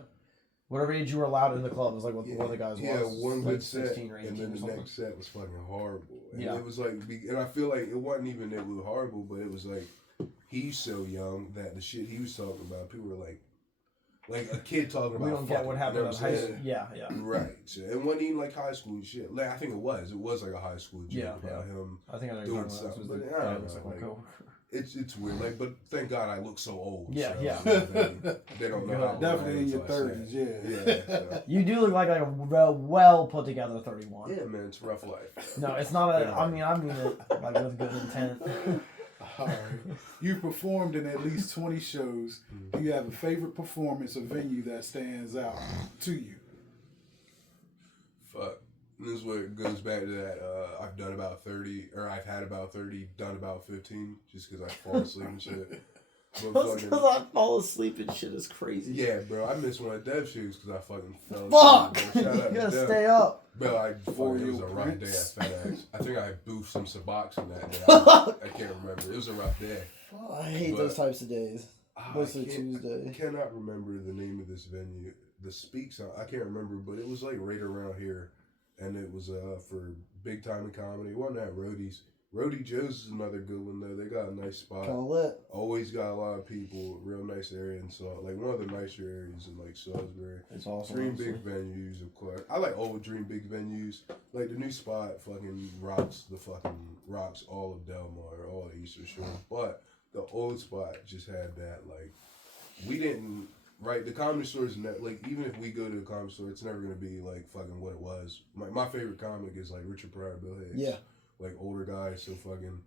Whatever age you were allowed in the club was like what one of the guys was. Yeah, one like good set, 16 or 18 and then or the something. next set was fucking horrible. And Yeah. it was like, and I feel like it wasn't even it was horrible, but it was like he's so young that the shit he was talking about, people were like a kid talking about. We don't get what happened in high school. Yeah. Right. So, and wasn't even like high school shit. Like I think it was like a high school joke about him. I think I know doing what you're talking something. about. But It was I the guy don't was like know, my like, coworker. It's weird. Like, but thank God I look so old. Yeah, so, yeah. They don't know how Definitely in old your I am, 30s, yeah. Yeah. So. You do look like a well put together 31. Yeah, man, it's a rough life. No, it's not a. I mean it like with good intent. All right. You've performed in at least 20 shows. Do you have a favorite performance or venue that stands out to you? Fuck. This is where it goes back to that. I've done about 30, or I've had about 30, done about 15, just because I fall asleep and shit. But Because I fall asleep and shit is crazy. yeah, bro, I missed one of Dev's shows because I fucking fell Fuck! asleep. Bro. Shout out You gotta to Dev. stay up. Bro, it was a rough day at Prince. FedEx. I think I boofed some Suboxone that day. I can't remember. It was a rough day. I hate those types of days. Mostly I Tuesday. cannot remember the name of this venue. The Speaks, I can't remember, but it was like right around here. And it was for big time in comedy. It wasn't at Roadie's. Roadie Joe's is another good one though. They got a nice spot. Kind of lit. Always got a lot of people. Real nice area in like one of the nicer areas in like Salisbury. It's awesome. Dream big venues, of course. I like old dream big venues. Like the new spot, fucking rocks all of Delmar, all of Eastern Shore. But the old spot just had that like we didn't. Right, the comedy store is like even if we go to the comedy store, it's never gonna be like fucking what it was. My favorite comic is like Richard Pryor, Bill Hicks. Yeah, like older guys. So fucking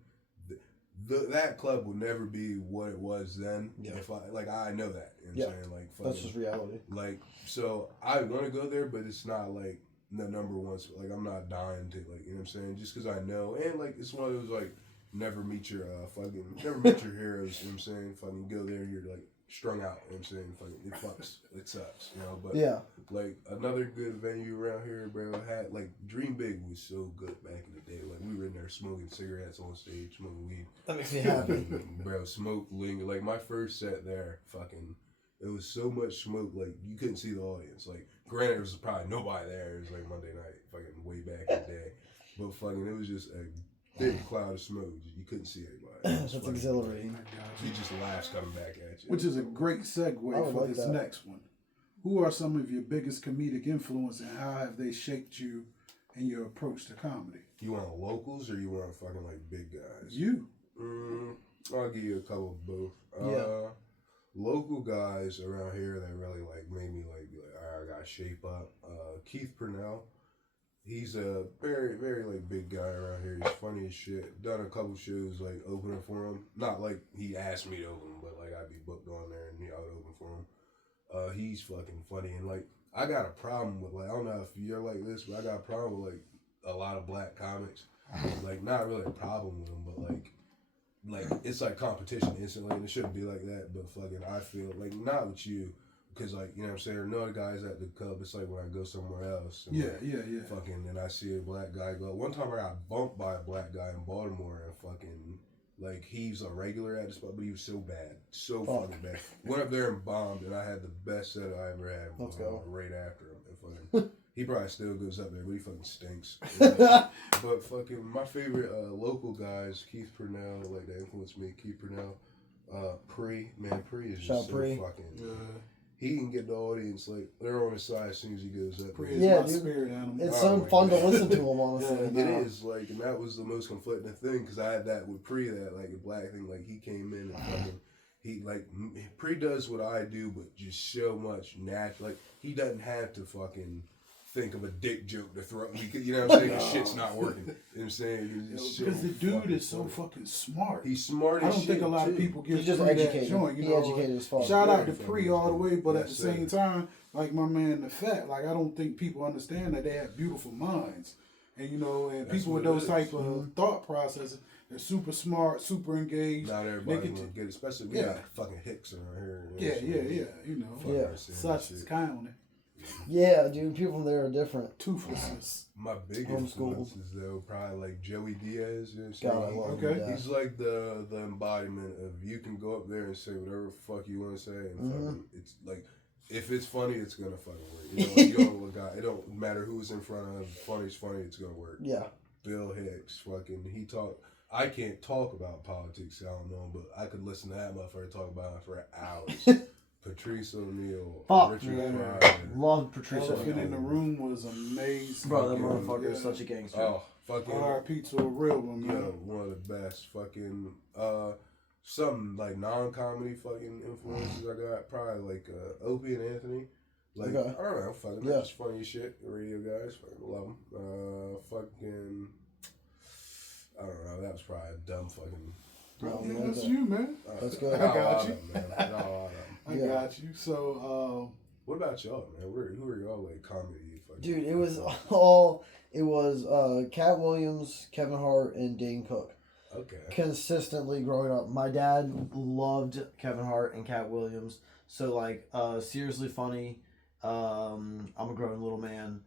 that club will never be what it was then. Yeah. If I know that. You know what I'm saying? Like fucking, that's just reality. Like so, I want to go there, but it's not like the number one. Like I'm not dying to like you know what I'm saying. Just because I know, and like it's one of those like never meet your heroes. You know what I'm saying? Fucking go there and you're like. Strung out, you know what I'm saying? Fucking, it fucks. It sucks, you know? But, like, another good venue around here, bro, had, like, Dream Big was so good back in the day. Like, we were in there smoking cigarettes on stage, smoking weed. That makes me happy. Bro, smoke linger. Like, my first set there, fucking, it was so much smoke, like, you couldn't see the audience. Like, granted, there was probably nobody there. It was, like, Monday night, fucking, way back in the day. But, fucking, it was just a big cloud of smoke. You couldn't see anybody. That's exhilarating. He just laughs coming back at you. Which is a great segue for this next one. Who are some of your biggest comedic influence and how have they shaped you and your approach to comedy? You want locals or you want fucking like big guys? You. I'll give you a couple of both. Local guys around here that really like made me like be like, all right, I gotta shape up. Keith Purnell. He's a very, very, like, big guy around here. He's funny as shit. Done a couple shows, like, opening for him. Not like he asked me to open, but, like, I'd be booked on there and I would open for him. He's fucking funny. And, like, I got a problem with, like, I don't know if you're like this, but I got a problem with, like, a lot of black comics. Like, not really a problem with them, but like it's like competition instantly, and it shouldn't be like that. But fucking, I feel like not with you, because like you know what I'm saying. No other guys at the club. It's like when I go somewhere else. And Yeah. Fucking, and I see a black guy go. One time I got bumped by a black guy in Baltimore, and fucking. Like, he's a regular at the spot, but he was so bad. So fucking bad. Went up there and bombed, and I had the best set I ever had. Let's go. Right after him. And fucking, he probably still goes up there, but he fucking stinks. But fucking, my favorite local guys, Keith Purnell, like, that influenced me. Keith Purnell. Pre is just so fucking... he can get the audience, like, they're on his side as soon as he goes up. Yeah, dude. Spirit animal. It's so fun to listen to him, honestly. It is, like, and that was the most conflicting thing, because I had that with Pre, that, like, a black thing, like, he came in and fucking, he, like, Pre does what I do, but just so much natural, like, he doesn't have to fucking think of a dick joke to throw, because, you know what I'm saying, the shit's not working, you know what I'm saying, because the dude is so fucking smart. He's smart as I don't shit, think a lot too. of people give He's just Pre educated. that joint, He educated as fuck. Shout out to Pre all the way, but at the Yes, same time, like my man the Fat, like I don't think people understand that they have beautiful minds, and you know, and That's people with what it those is. type of thought processes, they're super smart, super engaged. Not everybody will get it, especially we got fucking Hicks around here. Yeah, you know, such is kind. Yeah, dude, people from there are different. Toothlessness. My big influences though, probably like Joey Diaz. You know what God, I I'm love saying? him. He's like the embodiment of you can go up there and say whatever the fuck you want to say, and fucking, it's like if it's funny, it's gonna fucking work. You know, like, you don't look out. It don't matter who's in front of. Funny's funny. It's gonna work. Yeah. Bill Hicks, fucking, he talk. I can't talk about politics. I don't know, but I could listen to that motherfucker talk about it for hours. Patrice O'Neal, Richard Pryor. Love Patrice Elephant O'Neal. in the Room was amazing. Bro, that motherfucker is such a gangster. Oh, fucking. R.I.P. to a real one, man. Yo, one of the best. Fucking, some like non-comedy fucking influences I got. Probably like Opie and Anthony. Like, I don't know, fucking, they're just funny as shit. The radio guys, fucking love them. Fucking, I don't know, that was probably a dumb fucking. Yeah, that's you, man. That's good. I got you. I Yeah. got you. So, what about y'all, man? Who are y'all like comedy? Fucking Dude, it was Cat Williams, Kevin Hart, and Dane Cook. Okay. Consistently growing up. My dad loved Kevin Hart and Cat Williams. So like Seriously Funny, I'm a Grown Little Man,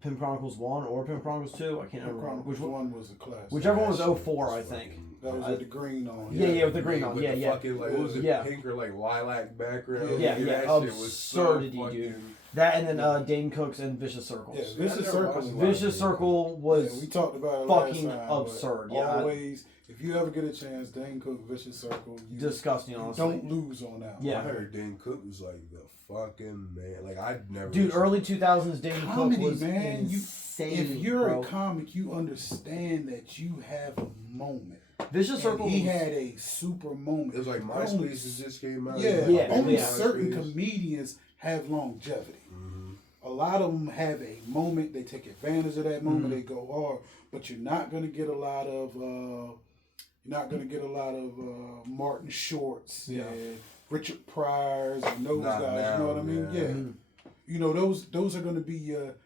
Pimp Chronicles 1 or Pimp Chronicles 2, I can't remember which one. Was a classic. Whichever one was 04, I think. That was with the green on. Yeah, with the green on. With Yeah. Fucking, like, what was it? Pink or like lilac background. Yeah. That shit was Absurdity, so dude. fucking... That and then Dane Cook's and Vicious Circles. Yeah, Vicious Circles. Vicious Circle was we talked about it fucking last time, absurd. Always, if you ever get a chance, Dane Cook, Vicious Circle. Disgusting, honestly. Don't lose on that one. Yeah. I heard Dane Cook was like the fucking man. Like, I'd never. Dude, early 2000s Dane Comedy, Cook was man. insane. If you're bro. a comic, you understand that you have a moment. Vicious Circle. He had a super moment. It was like MySpace just came out. Only certain comedians have longevity. Mm-hmm. A lot of them have a moment. They take advantage of that moment. They go hard, but you're not gonna get a lot of. Martin Shorts and Richard Pryors and those guys. Now, you know what I mean? yeah. You know those are gonna be your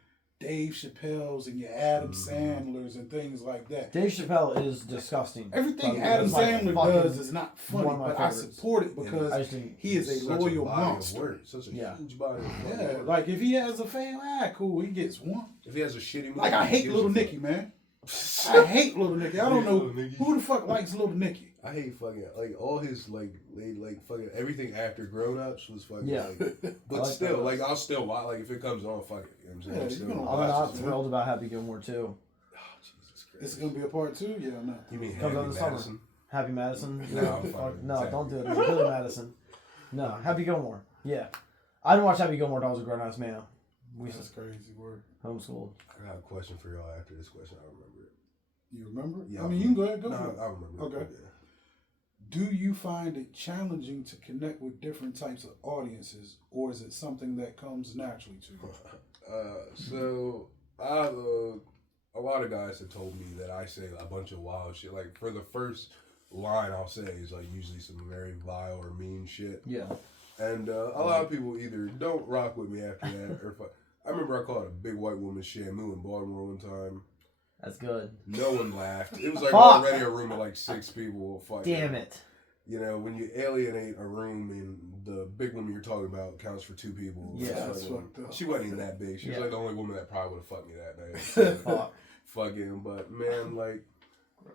Dave Chappelle's and your Adam Sandler's and things like that. Dave Chappelle is disgusting. Everything Adam Sandler does is not funny, but I support it because he is a loyal monster. Such a huge body of work. Yeah, like if he has a fail, cool, he gets one. If he has a shitty movie, like I hate Little Nicky, man. I hate Little Nicky. I don't know who the fuck likes Little Nicky. I hate fucking like all his like fucking everything after Grown Ups was fucking but like still like I'll still watch like if it comes on, fuck it. You know what I'm saying? I'm not thrilled about Happy Gilmore 2. Oh Jesus Christ! This is gonna be a part 2, yeah or no? You mean Comes Happy out this Madison? summer. Happy Madison? No, don't do it. Billy Madison. No, Happy Gilmore. Yeah, I didn't watch Happy Gilmore until I was a grown ass man. That's crazy word. Homeschooled. I got a question for y'all after this question. I remember it. You remember? Yeah, I mean, you can go ahead. Go for it. I remember. Okay. Yeah. Do you find it challenging to connect with different types of audiences, or is it something that comes naturally to you? So I have a lot of guys have told me that I say a bunch of wild shit. Like for the first line I'll say is like usually some very vile or mean shit. Yeah. And a lot of people either don't rock with me after that, or I remember I called a big white woman Shamu in Baltimore one time. That's good. No one laughed. It was like already a room of like 6 people. Damn it. You know, when you alienate a room and the big woman you're talking about counts for 2 people. Yeah, that's fucked up. She wasn't even that big. She was like the only woman that probably would have fucked me that night. Fucking, but man, like,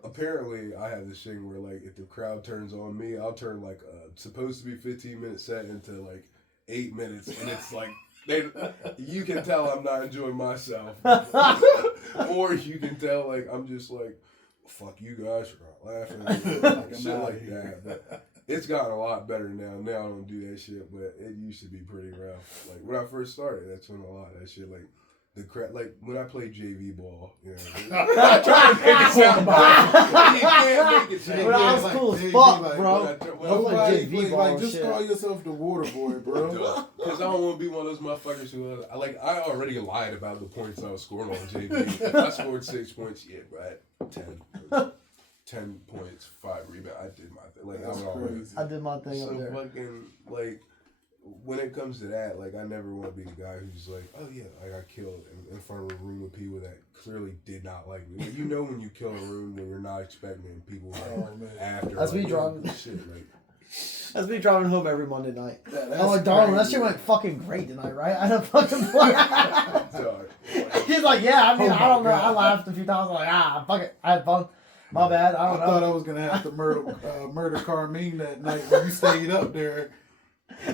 apparently I have this thing where like if the crowd turns on me, I'll turn like a supposed to be 15-minute set into like 8 minutes, and it's like you can tell I'm not enjoying myself, or you can tell like I'm just like, fuck you guys for not laughing, like, shit like that. But it's gotten a lot better now. Now I don't do that shit, but it used to be pretty rough. Like when I first started, that's when a lot of that shit like. The crap, like when I played JV ball, you know. I try to make it sound bad. You can't make it sound bad. I was cool as fuck, bro. Nobody like just call yourself the water boy, bro. Because I don't want to be one of those motherfuckers who, I already lied about the points I was scoring on JV. If I scored 6 points, yeah, bro, 10 points, 5 rebounds. I did my thing. Like, that's crazy. I did my thing so up there. Fucking, like, when it comes to that, like, I never want to be the guy who's like, oh yeah, I got killed in front of a room of people that clearly did not like me. Like, you know when you kill a room when you're not expecting people after. That's like, me driving. Shit, like, that's me driving home every Monday night. I'm like, darling, that shit went fucking great tonight, right? I had a fucking blast. He's like, yeah, I mean, I don't know. I laughed a few times. I'm like, fuck it. I had fun. My bad. I don't know. I thought I was going to have to murder Carmine that night when you stayed up there.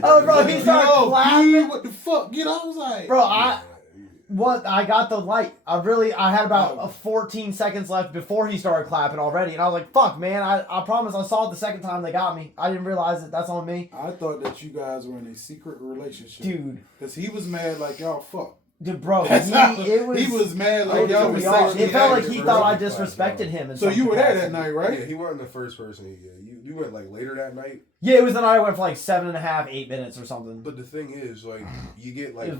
Oh, bro, he started clapping. Dude, what the fuck? You know, I was like, bro, I got the light. I had about 14 seconds left before he started clapping already, and I was like, fuck, man, I promise I saw it the second time they got me. I didn't realize it. That's on me. I thought that you guys were in a secret relationship. Dude. Because he was mad like y'all fucked. Dude, bro, he was mad like y'all was sexually it felt like active, he bro. thought I disrespected him. So you were there that night, right? Yeah, he wasn't the first person. Yeah, you went like later that night. Yeah, it was the night I went for like 7.5, 8 minutes or something. But the thing is, like, you get like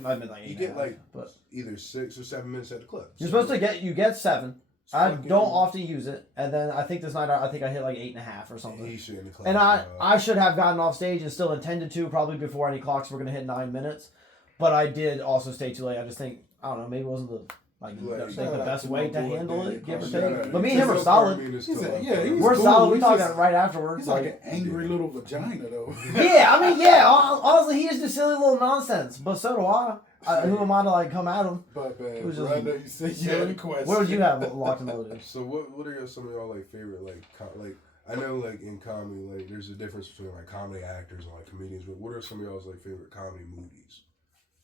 but either 6 or 7 minutes at the club. You're supposed to get 7. I don't often use it, and then I think this night I hit like 8.5 or something. In the club, and I should have gotten off stage and still intended to probably before any clocks were gonna hit 9 minutes, but I did also stay too late. I just think I don't know, maybe it wasn't the best way to handle it, give or take. But me and him are solid. We're solid. We talked right afterwards. He's like an angry little vagina, though. Yeah, I mean, yeah. Honestly, he is just silly little nonsense. But so do I. Who am I to like come at him? But I know you said you had a question. What did you have locked and loaded? So what are some of y'all like favorite like I know like in comedy like there's a difference between like comedy actors and like comedians. But what are some of y'all's like favorite comedy movies?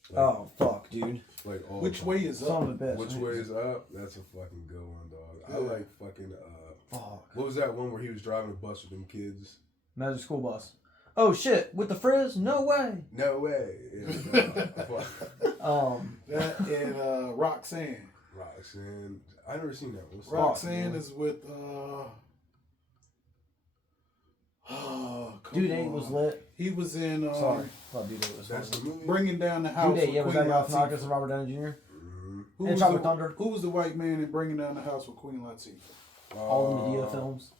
Like, oh fuck, dude! Like which way is up? Which way is up? That's a fucking good one, dog. Yeah. I like fucking. Fuck. What was that one where he was driving a bus with them kids? Magic School Bus. Oh shit! With the frizz? No way. No way. That and Roxanne. Roxanne. I never seen that one. Roxanne is with Due Date was lit. He was in. Sorry, Due Date was. That's the movie. Bringing Down the House. Due Date, yeah, was that Galifianakis and Robert Downey Jr. Mm-hmm. And Tropic Thunder. Who was the white man in Bringing Down the House with Queen Latifah? All the Medea films.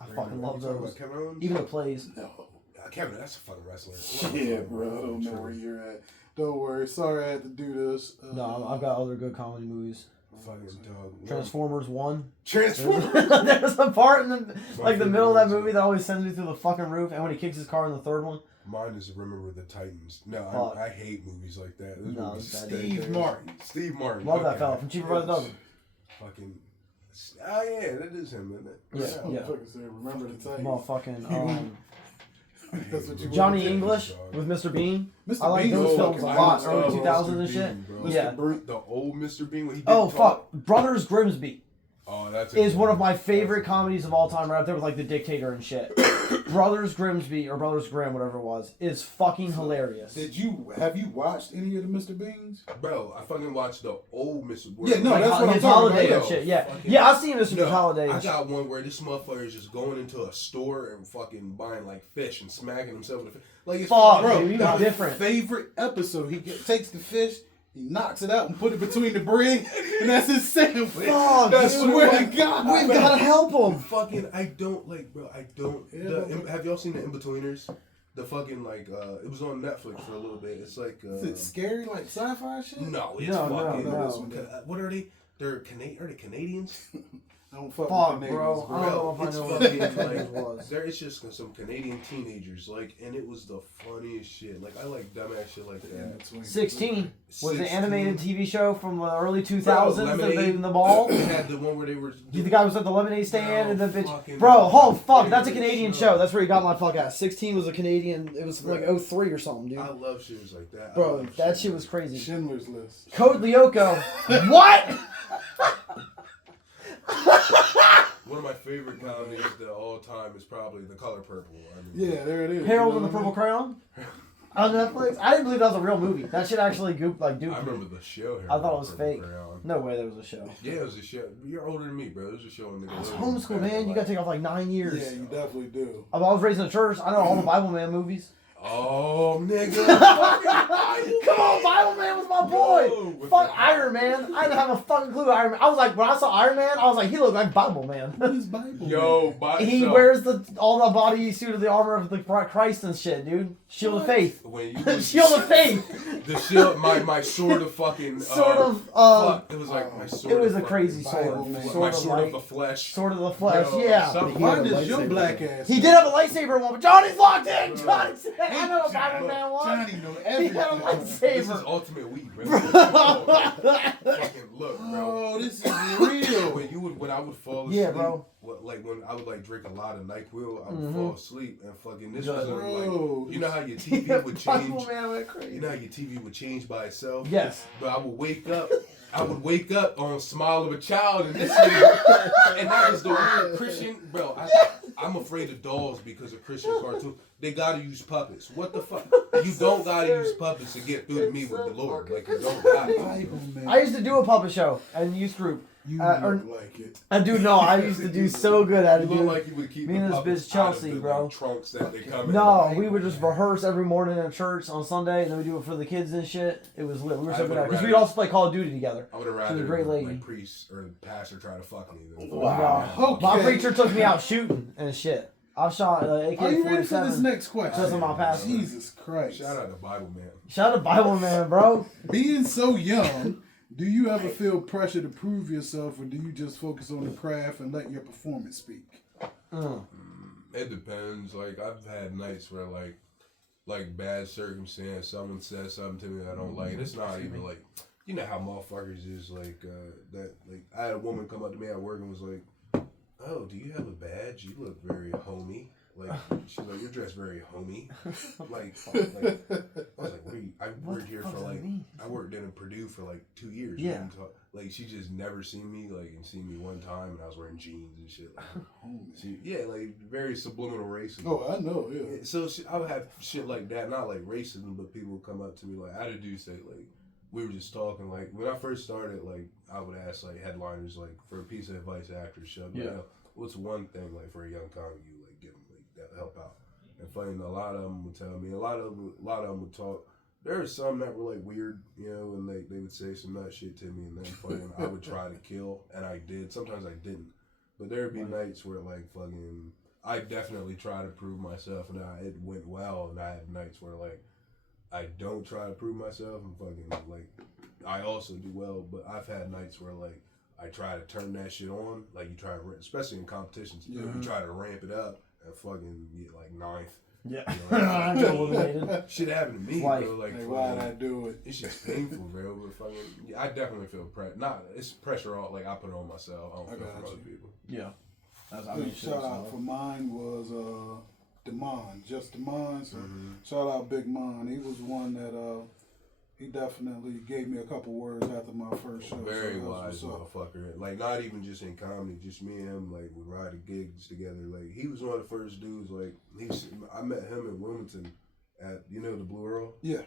I fucking love those. Even the plays. No. Kevin, that's a fucking wrestler. Yeah, bro. I don't know where you're at. Don't worry. Sorry I had to do this. No, I've got other good comedy movies. Fucking dog. Transformers 1. Transformers. There's a part in the middle of that movie that always sends me through the fucking roof, and when he kicks his car in the third one. Mine is Remember the Titans. No, I hate movies like that. No, Steve Martin. Love that fella from Cheaper by the Dozen. Fucking. Oh yeah, that is him, isn't it? Yeah. Remember the Titans. Motherfucking. That's what you Johnny English with Mr. Bean. Mr. I like Bean those films a lot, early 2000s and shit. Yeah. The old Mr. Bean when he did fuck. Brothers Grimsby. Oh, that's is one of my favorite comedies of all time, right up there with like The Dictator and shit. Brothers Grimsby or Brothers Grimm, whatever it was, is fucking hilarious. Have you watched any of the Mr. Beans? Bro, I fucking watched the old Mr. Bean. Yeah, no, like, that's what I'm talking Holiday about. And shit. Yeah, I've seen Mr. Bean's Holiday. I got one where this motherfucker is just going into a store and fucking buying like fish and smacking himself with a fish. Like it's bro, dude, that's different. Favorite episode. He takes the fish. He knocks it out and put it between the bread, and that's his sandwich. Fuck, I swear to God, we've got to help him. Fucking, I don't like, bro. I don't. Have y'all seen the In-Betweeners? The fucking like, it was on Netflix for a little bit. It's like, is it scary, like sci-fi shit? No, it's no. What are they? Are they Canadians? I don't fuck with bro. Canadians, I don't know if I know what fucking it was. It's just some Canadian teenagers, like, and it was the funniest shit. Like, I like dumbass shit like that. 16 was an animated TV show from the early 2000s. In the mall. They had the one where they were. The guy was at the lemonade stand and the bitch. Bro, oh fuck, that's a Canadian show. That's where you got my fuck ass. 16 was a Canadian. It was like 03 or something, dude. I love shows like that. Bro, that shit was crazy. Schindler's List. Code Lyoko. What? One of my favorite comedies of all time is probably The Color Purple. I mean, Yeah, there it is. Harold and the Purple Crayon on Netflix. I didn't believe that was a real movie. That shit actually duped. I remember the show. I thought it was fake. No way, there was a show. Yeah, it was a show. You're older than me, bro. It was a show on Nickelodeon. I was homeschooled, man. You gotta take off like 9 years. Yeah, you definitely do. I was raised in a church. I know all the Bible Man movies. Oh, nigga. Come on, Bible Man was my boy. Fuck Iron Man. I didn't have a fucking clue Iron Man. I was like, when I saw Iron Man, I was like, he looked like Bible Man. What is Bible Man? He wears all the body suit of the armor of the Christ and shit, dude. Shield of Faith. Shield of Faith. The shield, my sword of fucking. Fuck, it was like my sword. It was a crazy sword. My sword of the flesh. Sword of the flesh, yeah. Why does your black ass? He did have a lightsaber one, but Johnny's locked in. Johnny's. I know what Bible Man was. Johnny know everything. He had a lightsaber. This is ultimate weed, bro. Fucking look, bro. Oh, this is real. When I would fall asleep. Yeah, bro. Like when I would like drink a lot of NyQuil, I would fall asleep and fucking this was Bro. like, you know how your TV would change. Bible Man went crazy. You know how your TV would change by itself. Yes. But I would wake up. On Smile of a Child, and this nigga, and that was the weird Christian, bro. I'm afraid of dolls because of Christian cartoons. They gotta use puppets. What the fuck? You don't gotta use puppets to get through to me with the Lord. Like, you don't gotta. I used to do a puppet show at youth group. You look like it. I do know. I used to do so good at it, You dude. look like you would keep me and this bitch Chelsea, bro. Trunks that they come in. No, we would just rehearse every morning in church on Sunday, and then we do it for the kids and shit. It was lit. We were so good at it. Because we'd also play Call of Duty together. I would have rather my priest or priest try to fuck me than wow. Okay. My preacher took me out shooting and shit. I've shot AK-47. Are you ready for this next question? Because of my past. Jesus Christ. Shout out to Bible Man. Shout out to Bible Man, bro. Being so young, do you ever feel pressure to prove yourself, or do you just focus on the craft and let your performance speak? It depends. Like, I've had nights where like bad circumstance, someone says something to me that I don't like. It's not even like, you know how motherfuckers is like that. Like, I had a woman come up to me at work and was like, "Oh, do you have a badge? You look very homey." Like, she's like, "You're dressed very homey." Like I was like, "What are you?" I worked here for like, I worked in Purdue for like 2 years. Yeah. Like, she just never seen me, like, and seen me one time, and I was wearing jeans and shit. Like, like very subliminal racism. Oh, I know, yeah. So I would have shit like that, not like racism, but people would come up to me, like, I had a dude say, like, we were just talking, like, when I first started, like, I would ask, like, headliners, like, for a piece of advice actors show, you know, what's one thing, like, for a young comic you, like, give them, like, that help out? And funny, a lot of them would tell me, a lot of them would talk. There were some that were like weird, you know, and they would say some nut shit to me, and then fucking I would try to kill, and I did. Sometimes I didn't, but there would be nights where like fucking I definitely try to prove myself, and it went well, and I had nights where like I don't try to prove myself, and fucking like I also do well, but I've had nights where like I try to turn that shit on, like you try to, especially in competitions, you try to ramp it up and fucking get like ninth. Yeah. You know, shit happened to me, bro. Like, hey, why'd I do it? It's just painful, bro. But fucking, I definitely feel pressure. It's pressure all like I put it on myself. I don't feel from other people. Yeah. That's shout out for mine was Demond, just Demond. So shout out Big Mon. He was one that he definitely gave me a couple words after my first show. Very wise motherfucker. Like, not even just in comedy, just me and him, like, would ride the gigs together. Like, he was one of the first dudes, like, I met him in Wilmington at, you know, the Blue Earl? Yeah.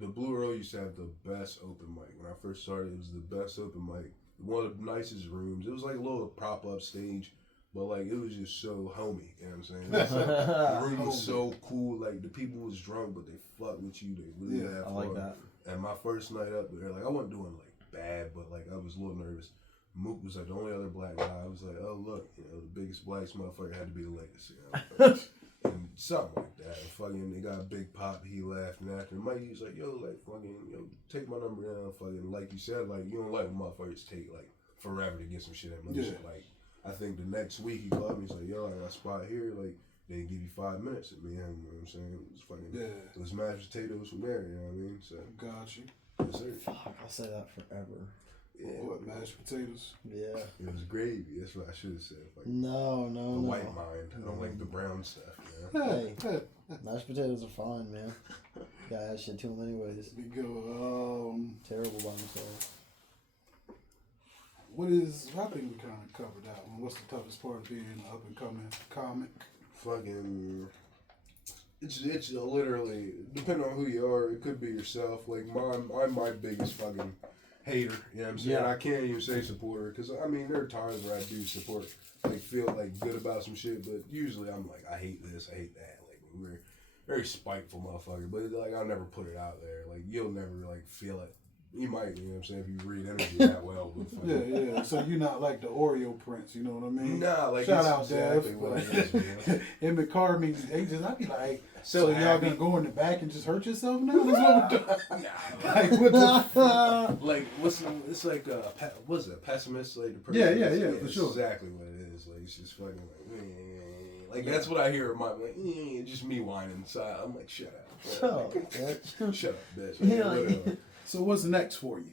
The Blue Earl used to have the best open mic. When I first started, it was the best open mic. One of the nicest rooms. It was like a little prop-up stage, but, like, it was just so homey, you know what I'm saying? The room was so cool. Like, the people was drunk, but they fucked with you. They really had fun. I like that. And my first night up there, like, I wasn't doing, like, bad, but, like, I was a little nervous. Mook was, like, the only other black guy. I was like, oh, look, you know, the biggest black motherfucker had to be the Legacy. And something like that. And fucking, they got a big pop. He laughed. And after Mike, he was like, yo, like, fucking, take my number down. Fucking, like you said, like, you don't like when motherfuckers take, like, forever to get some shit at motion. Like, I think the next week he called me. He's like, "Yo, I got a spot here. Like, they give you 5 minutes at me." You know what I'm saying? It's fucking let's mashed potatoes from there. You know what I mean? So got you. Yes, sir. Fuck, I'll say that forever. Yeah, what, mashed potatoes? Yeah. It was gravy. That's what I should have said. Like, no. The white mind. I don't like the brown stuff. You know? Hey, mashed potatoes are fine, man. Gotta add shit to them anyways. We go. Terrible by themselves. I think we kind of covered that one. What's the toughest part of being an up and coming comic? Fucking. It's literally, depending on who you are, it could be yourself. Like, I'm my biggest fucking hater, you know what I'm saying? I can't even say supporter, because, I mean, there are times where I do support, like, feel, like, good about some shit, but usually I'm like, I hate this, I hate that. Like, we're very spiteful motherfucker, but, like, I'll never put it out there. Like, you'll never, like, feel it. You might, you know what I'm saying, if you read energy that well. But yeah. So you're not like the Oreo Prince, you know what I mean? Nah, like, shout out, exactly Dev. what it is, man. In the car meetings, I'd be like, so y'all gonna go in the back and just hurt yourself now? That's what we're doing. Like, what the like, it's like, what's it, pessimist? Like, the person, for sure. Exactly what it is. Like, it's just fucking like that's what I hear in my, like, just me whining inside. I'm like, shut up. Shut up, bitch. Shut up, bitch. So what's next for you?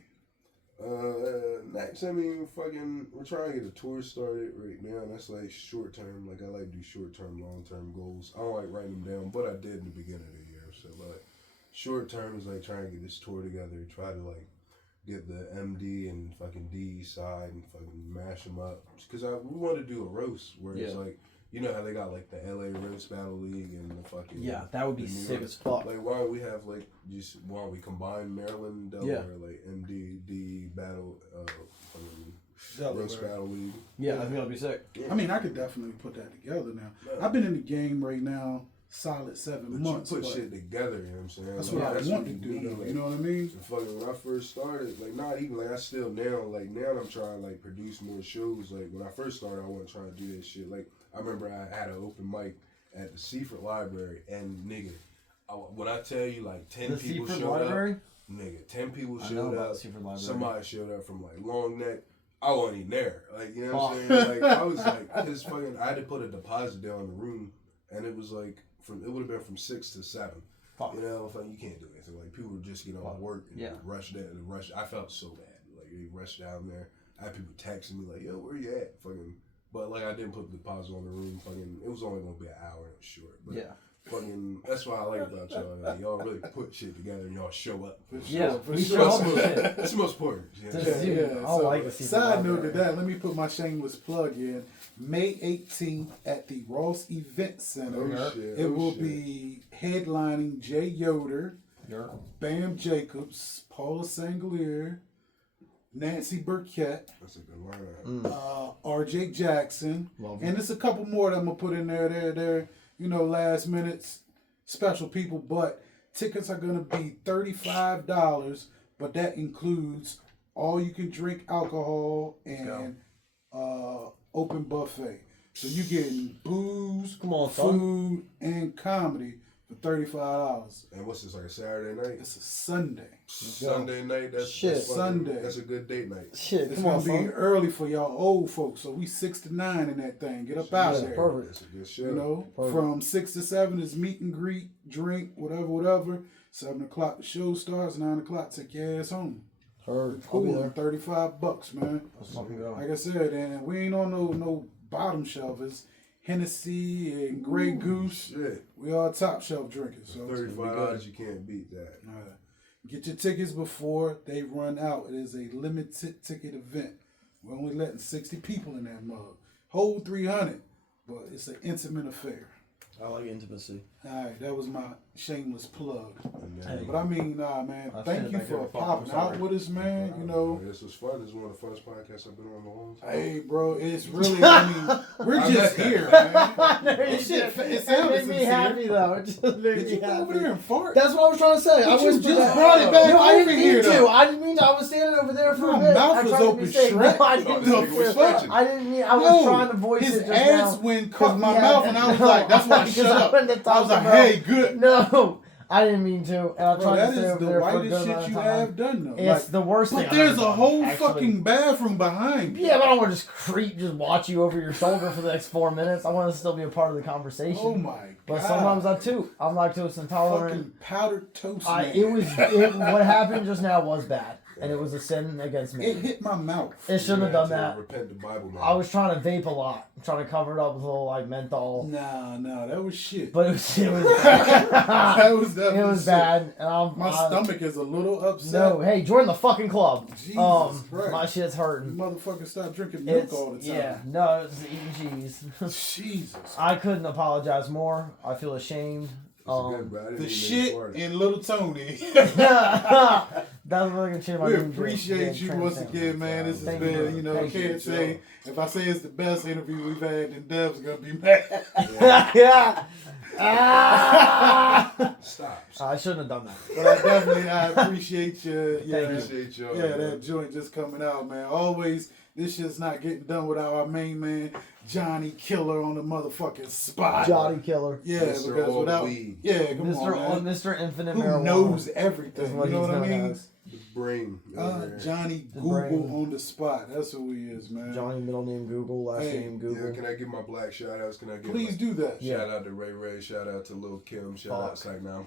Next, I mean, we're trying to get a tour started right now. That's like short term. Like, I like to do short term, long term goals. I don't like writing them down, but I did in the beginning of the year. So, but short term is like trying to get this tour together, try to like get the MD and fucking D side and fucking mash them up. Because we want to do a roast where it's like, you know how they got like the LA Roast Battle League and the fucking that would be sick as fuck. Like, why don't we have like why don't we combine Maryland and Delaware, like MDD battle, Roast Battle League? Yeah, I think that'd be sick. Yeah. I mean, I could definitely put that together now. I've been in the game right now, solid 7 months. You put shit together, you know what I'm saying? That's like, what I want to do, though. Like, you know what I mean? Fucking when I first started, like, not even like I still now, like now I'm trying to like produce more shows. Like, when I first started, I wasn't trying to do that shit. Like, I remember I had an open mic at the Seaford Library, and nigga, when I tell you like 10 people showed up, nigga, 10 people showed up. Somebody showed up from like Long Neck. I wasn't even there. Like, you know what I'm saying? Like, I was like, cause fucking, I had to put a deposit down in the room, and it was like it would have been from 6 to 7. You know, you can't do anything. Like, people would just get on work and rush down and rush. I felt so bad. Like, they rushed down there. I had people texting me like, "Yo, where you at?" Fucking. But, like, I didn't put the deposit on the room. Fucking, it was only going to be an hour. It was short. But fucking, that's what I like about y'all. Like, y'all really put shit together and y'all show up. For sure. That's the most important. I like to see. Side note to that, let me put my shameless plug in. May 18th at the Ross Event Center. It will be headlining Jay Yoder, Bam Jacobs, Paula Sangalier, Nancy Burkett, that's a good lineup. R.J. Jackson, and there's a couple more that I'm gonna put in there. They're last minute special people, but tickets are gonna be $35, but that includes all you can drink alcohol and open buffet. So you getting booze, food, and comedy for $35. And what's this, like a Saturday night? It's a Sunday. Sunday night. That's Sunday. That's a good date night. Shit, it's gonna be early for y'all old folks. So we 6 to 9 in that thing. Get up out there. Perfect. That's a good show. From 6 to 7 is meet and greet, drink, whatever. 7 o'clock the show starts. 9 o'clock take your ass home. Heard. Cool. $35, man. Let's fucking go. Like I said, and we ain't on no bottom shelvers. Hennessy and Grey Goose. Shit. We all top shelf drinkers. So $35, you can't beat that. Get your tickets before they run out. It is a limited ticket event. We're only letting 60 people in that mug. Hold 300, but it's an intimate affair. I like intimacy. All right, that was my shameless plug. Hey. But I mean, man, thank you for popping out with us, man. This was fun. This is one of the funnest podcasts I've been on in a long time. Hey, bro, it's really, we're just here, man. It made me happy, though. It just made me happy. Did you go over there and fart? That's what I was trying to say. I was just brought it back over here, though. I didn't mean to. I was standing over there for a bit. My mouth was open straight. I didn't mean. I was trying to voice it just now. His ass went caught my mouth, and I was like, that's why I shut up. I was like, hey, good. No, I didn't mean to, and I tried to stay over there for a good whitest amount shit of you time. have done though. It's the worst thing. But there's a whole actually. fucking bathroom behind. Yeah, but I don't want to just watch you over your shoulder for the next 4 minutes. I want to still be a part of the conversation. Oh my god! But sometimes I too. I'm lactose intolerant. Fucking powdered toast. Man. What happened just now was bad, and it was a sin against me. It hit my mouth. It shouldn't have done that. Repent the Bible, man. I was trying to vape a lot, trying to cover it up with a little like menthol. No, that was shit. But it was bad. That was definitely it was shit. bad, and my stomach is a little upset. No, hey, join the fucking club. Jesus Christ. My shit's hurting. You motherfuckers stop drinking milk all the time. Yeah, no, it's eating cheese. Jesus. I couldn't apologize more. I feel ashamed. The shit in Little Tony. That's what I can change my We name. appreciate you once again, man. This has been, can't say, if I say it's the best interview we've had, then Dev's gonna be mad. Yeah. Stop. I shouldn't have done that. But I appreciate you. Appreciate you. That joint just coming out, man. Always, this shit's not getting done without our main man, Johnny Killer, on the motherfucking spot. Johnny Killer. Yeah, Mr. because without, weed. come on, man. Mr. Infinite Who Marijuana. knows everything? Is what You know he's what I known mean? as. The brain. Johnny The Google brain. on the spot. That's who he is, man. Johnny, middle name Google, last name Google. Yeah, can I give my black shout outs? Can I give Please do that. Shout out to Ray Ray, shout out to Lil Kim, shout out to Now.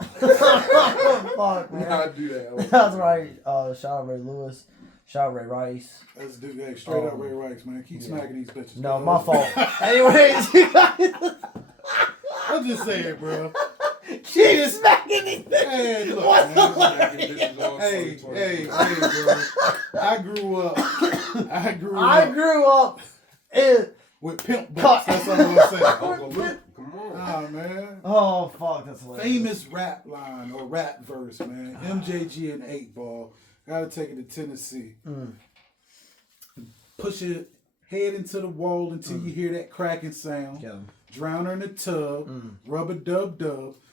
Fuck, man. I do that. That's right. Shout out Ray Lewis. Shout out Ray Rice. Let's do that. Straight out Ray Rice, man. Keep smacking these bitches. No, bro. my fault. Anyways, you guys. I'm just saying, bro. Keep smacking these bitches. Hey, look, What man. Bitches Hey, bro. I grew up. I grew up in. with pimp books. That's all I'm gonna say. Uncle Luke, come on. Ah, man. Oh, fuck, that's hilarious. Famous rap line or rap verse, man. MJG and 8 Ball. Gotta take it to Tennessee. Push your head into the wall until you hear that cracking sound. Get 'em. Drown her in the tub. Rubber dub.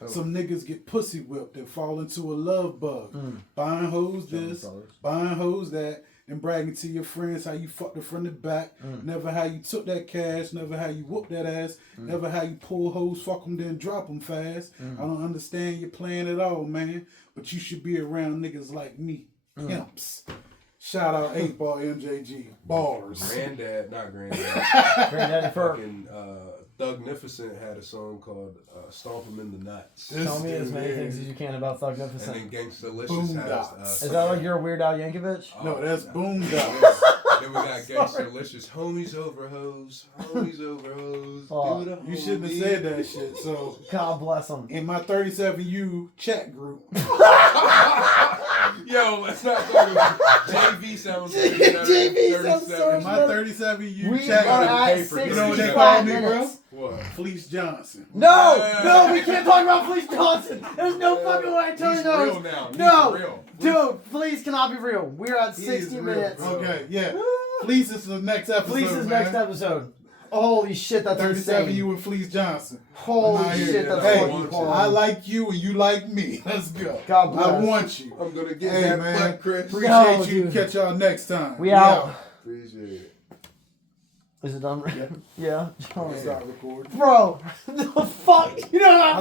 Some niggas get pussy whipped and fall into a love bug. Buying hoes this, buying hoes that, and bragging to your friends how you fucked her from the back. Never how you took that cash, never how you whooped that ass, never how you pull hoes, fuck them, then drop them fast. I don't understand your plan at all, man, but you should be around niggas like me. Pimps. Shout out 8 Ball MJG. Bars. Granddad, not granddad. Granddaddy Fur. Fucking Thugnificent had a song called Stomp 'em in the Nuts. Tell me as many things as you can about And Thugnificent. then Gangsta-licious Boondocks. has Is that like your Weird Al Yankovic? No, that's Boondocks. Then we got Gangsta-licious. Homies over hoes. Homies over hoes. Fuck. Do the You shouldn't have homie. said that shit. So, God bless him. in my 37U chat group, Yo, let's not talk about JV sounds like JV sounds so in my 37U We chat are group, at paper. you know what they 65 call me, bro? minutes. What? Fleece Johnson. No, we can't talk about Fleece Johnson. There's no fucking way Tony He's knows. real now. He's No, real. dude, Fleece cannot be real. We're at He 60 is real, minutes. bro. Okay, yeah. Fleece is the next episode. Fleece is man. next episode. Holy shit, that's 37U insane. and Fleece Johnson. Holy I'm out here. shit, that's Hey, fucking I quality. like you and you like me. Let's go. God bless. I want you. I'm gonna get Hey, that man. butt, Chris. Appreciate No, you. dude. Catch y'all next time. We out. Appreciate it. Is it done? Yeah. Start recording. Bro, the fuck? You know what?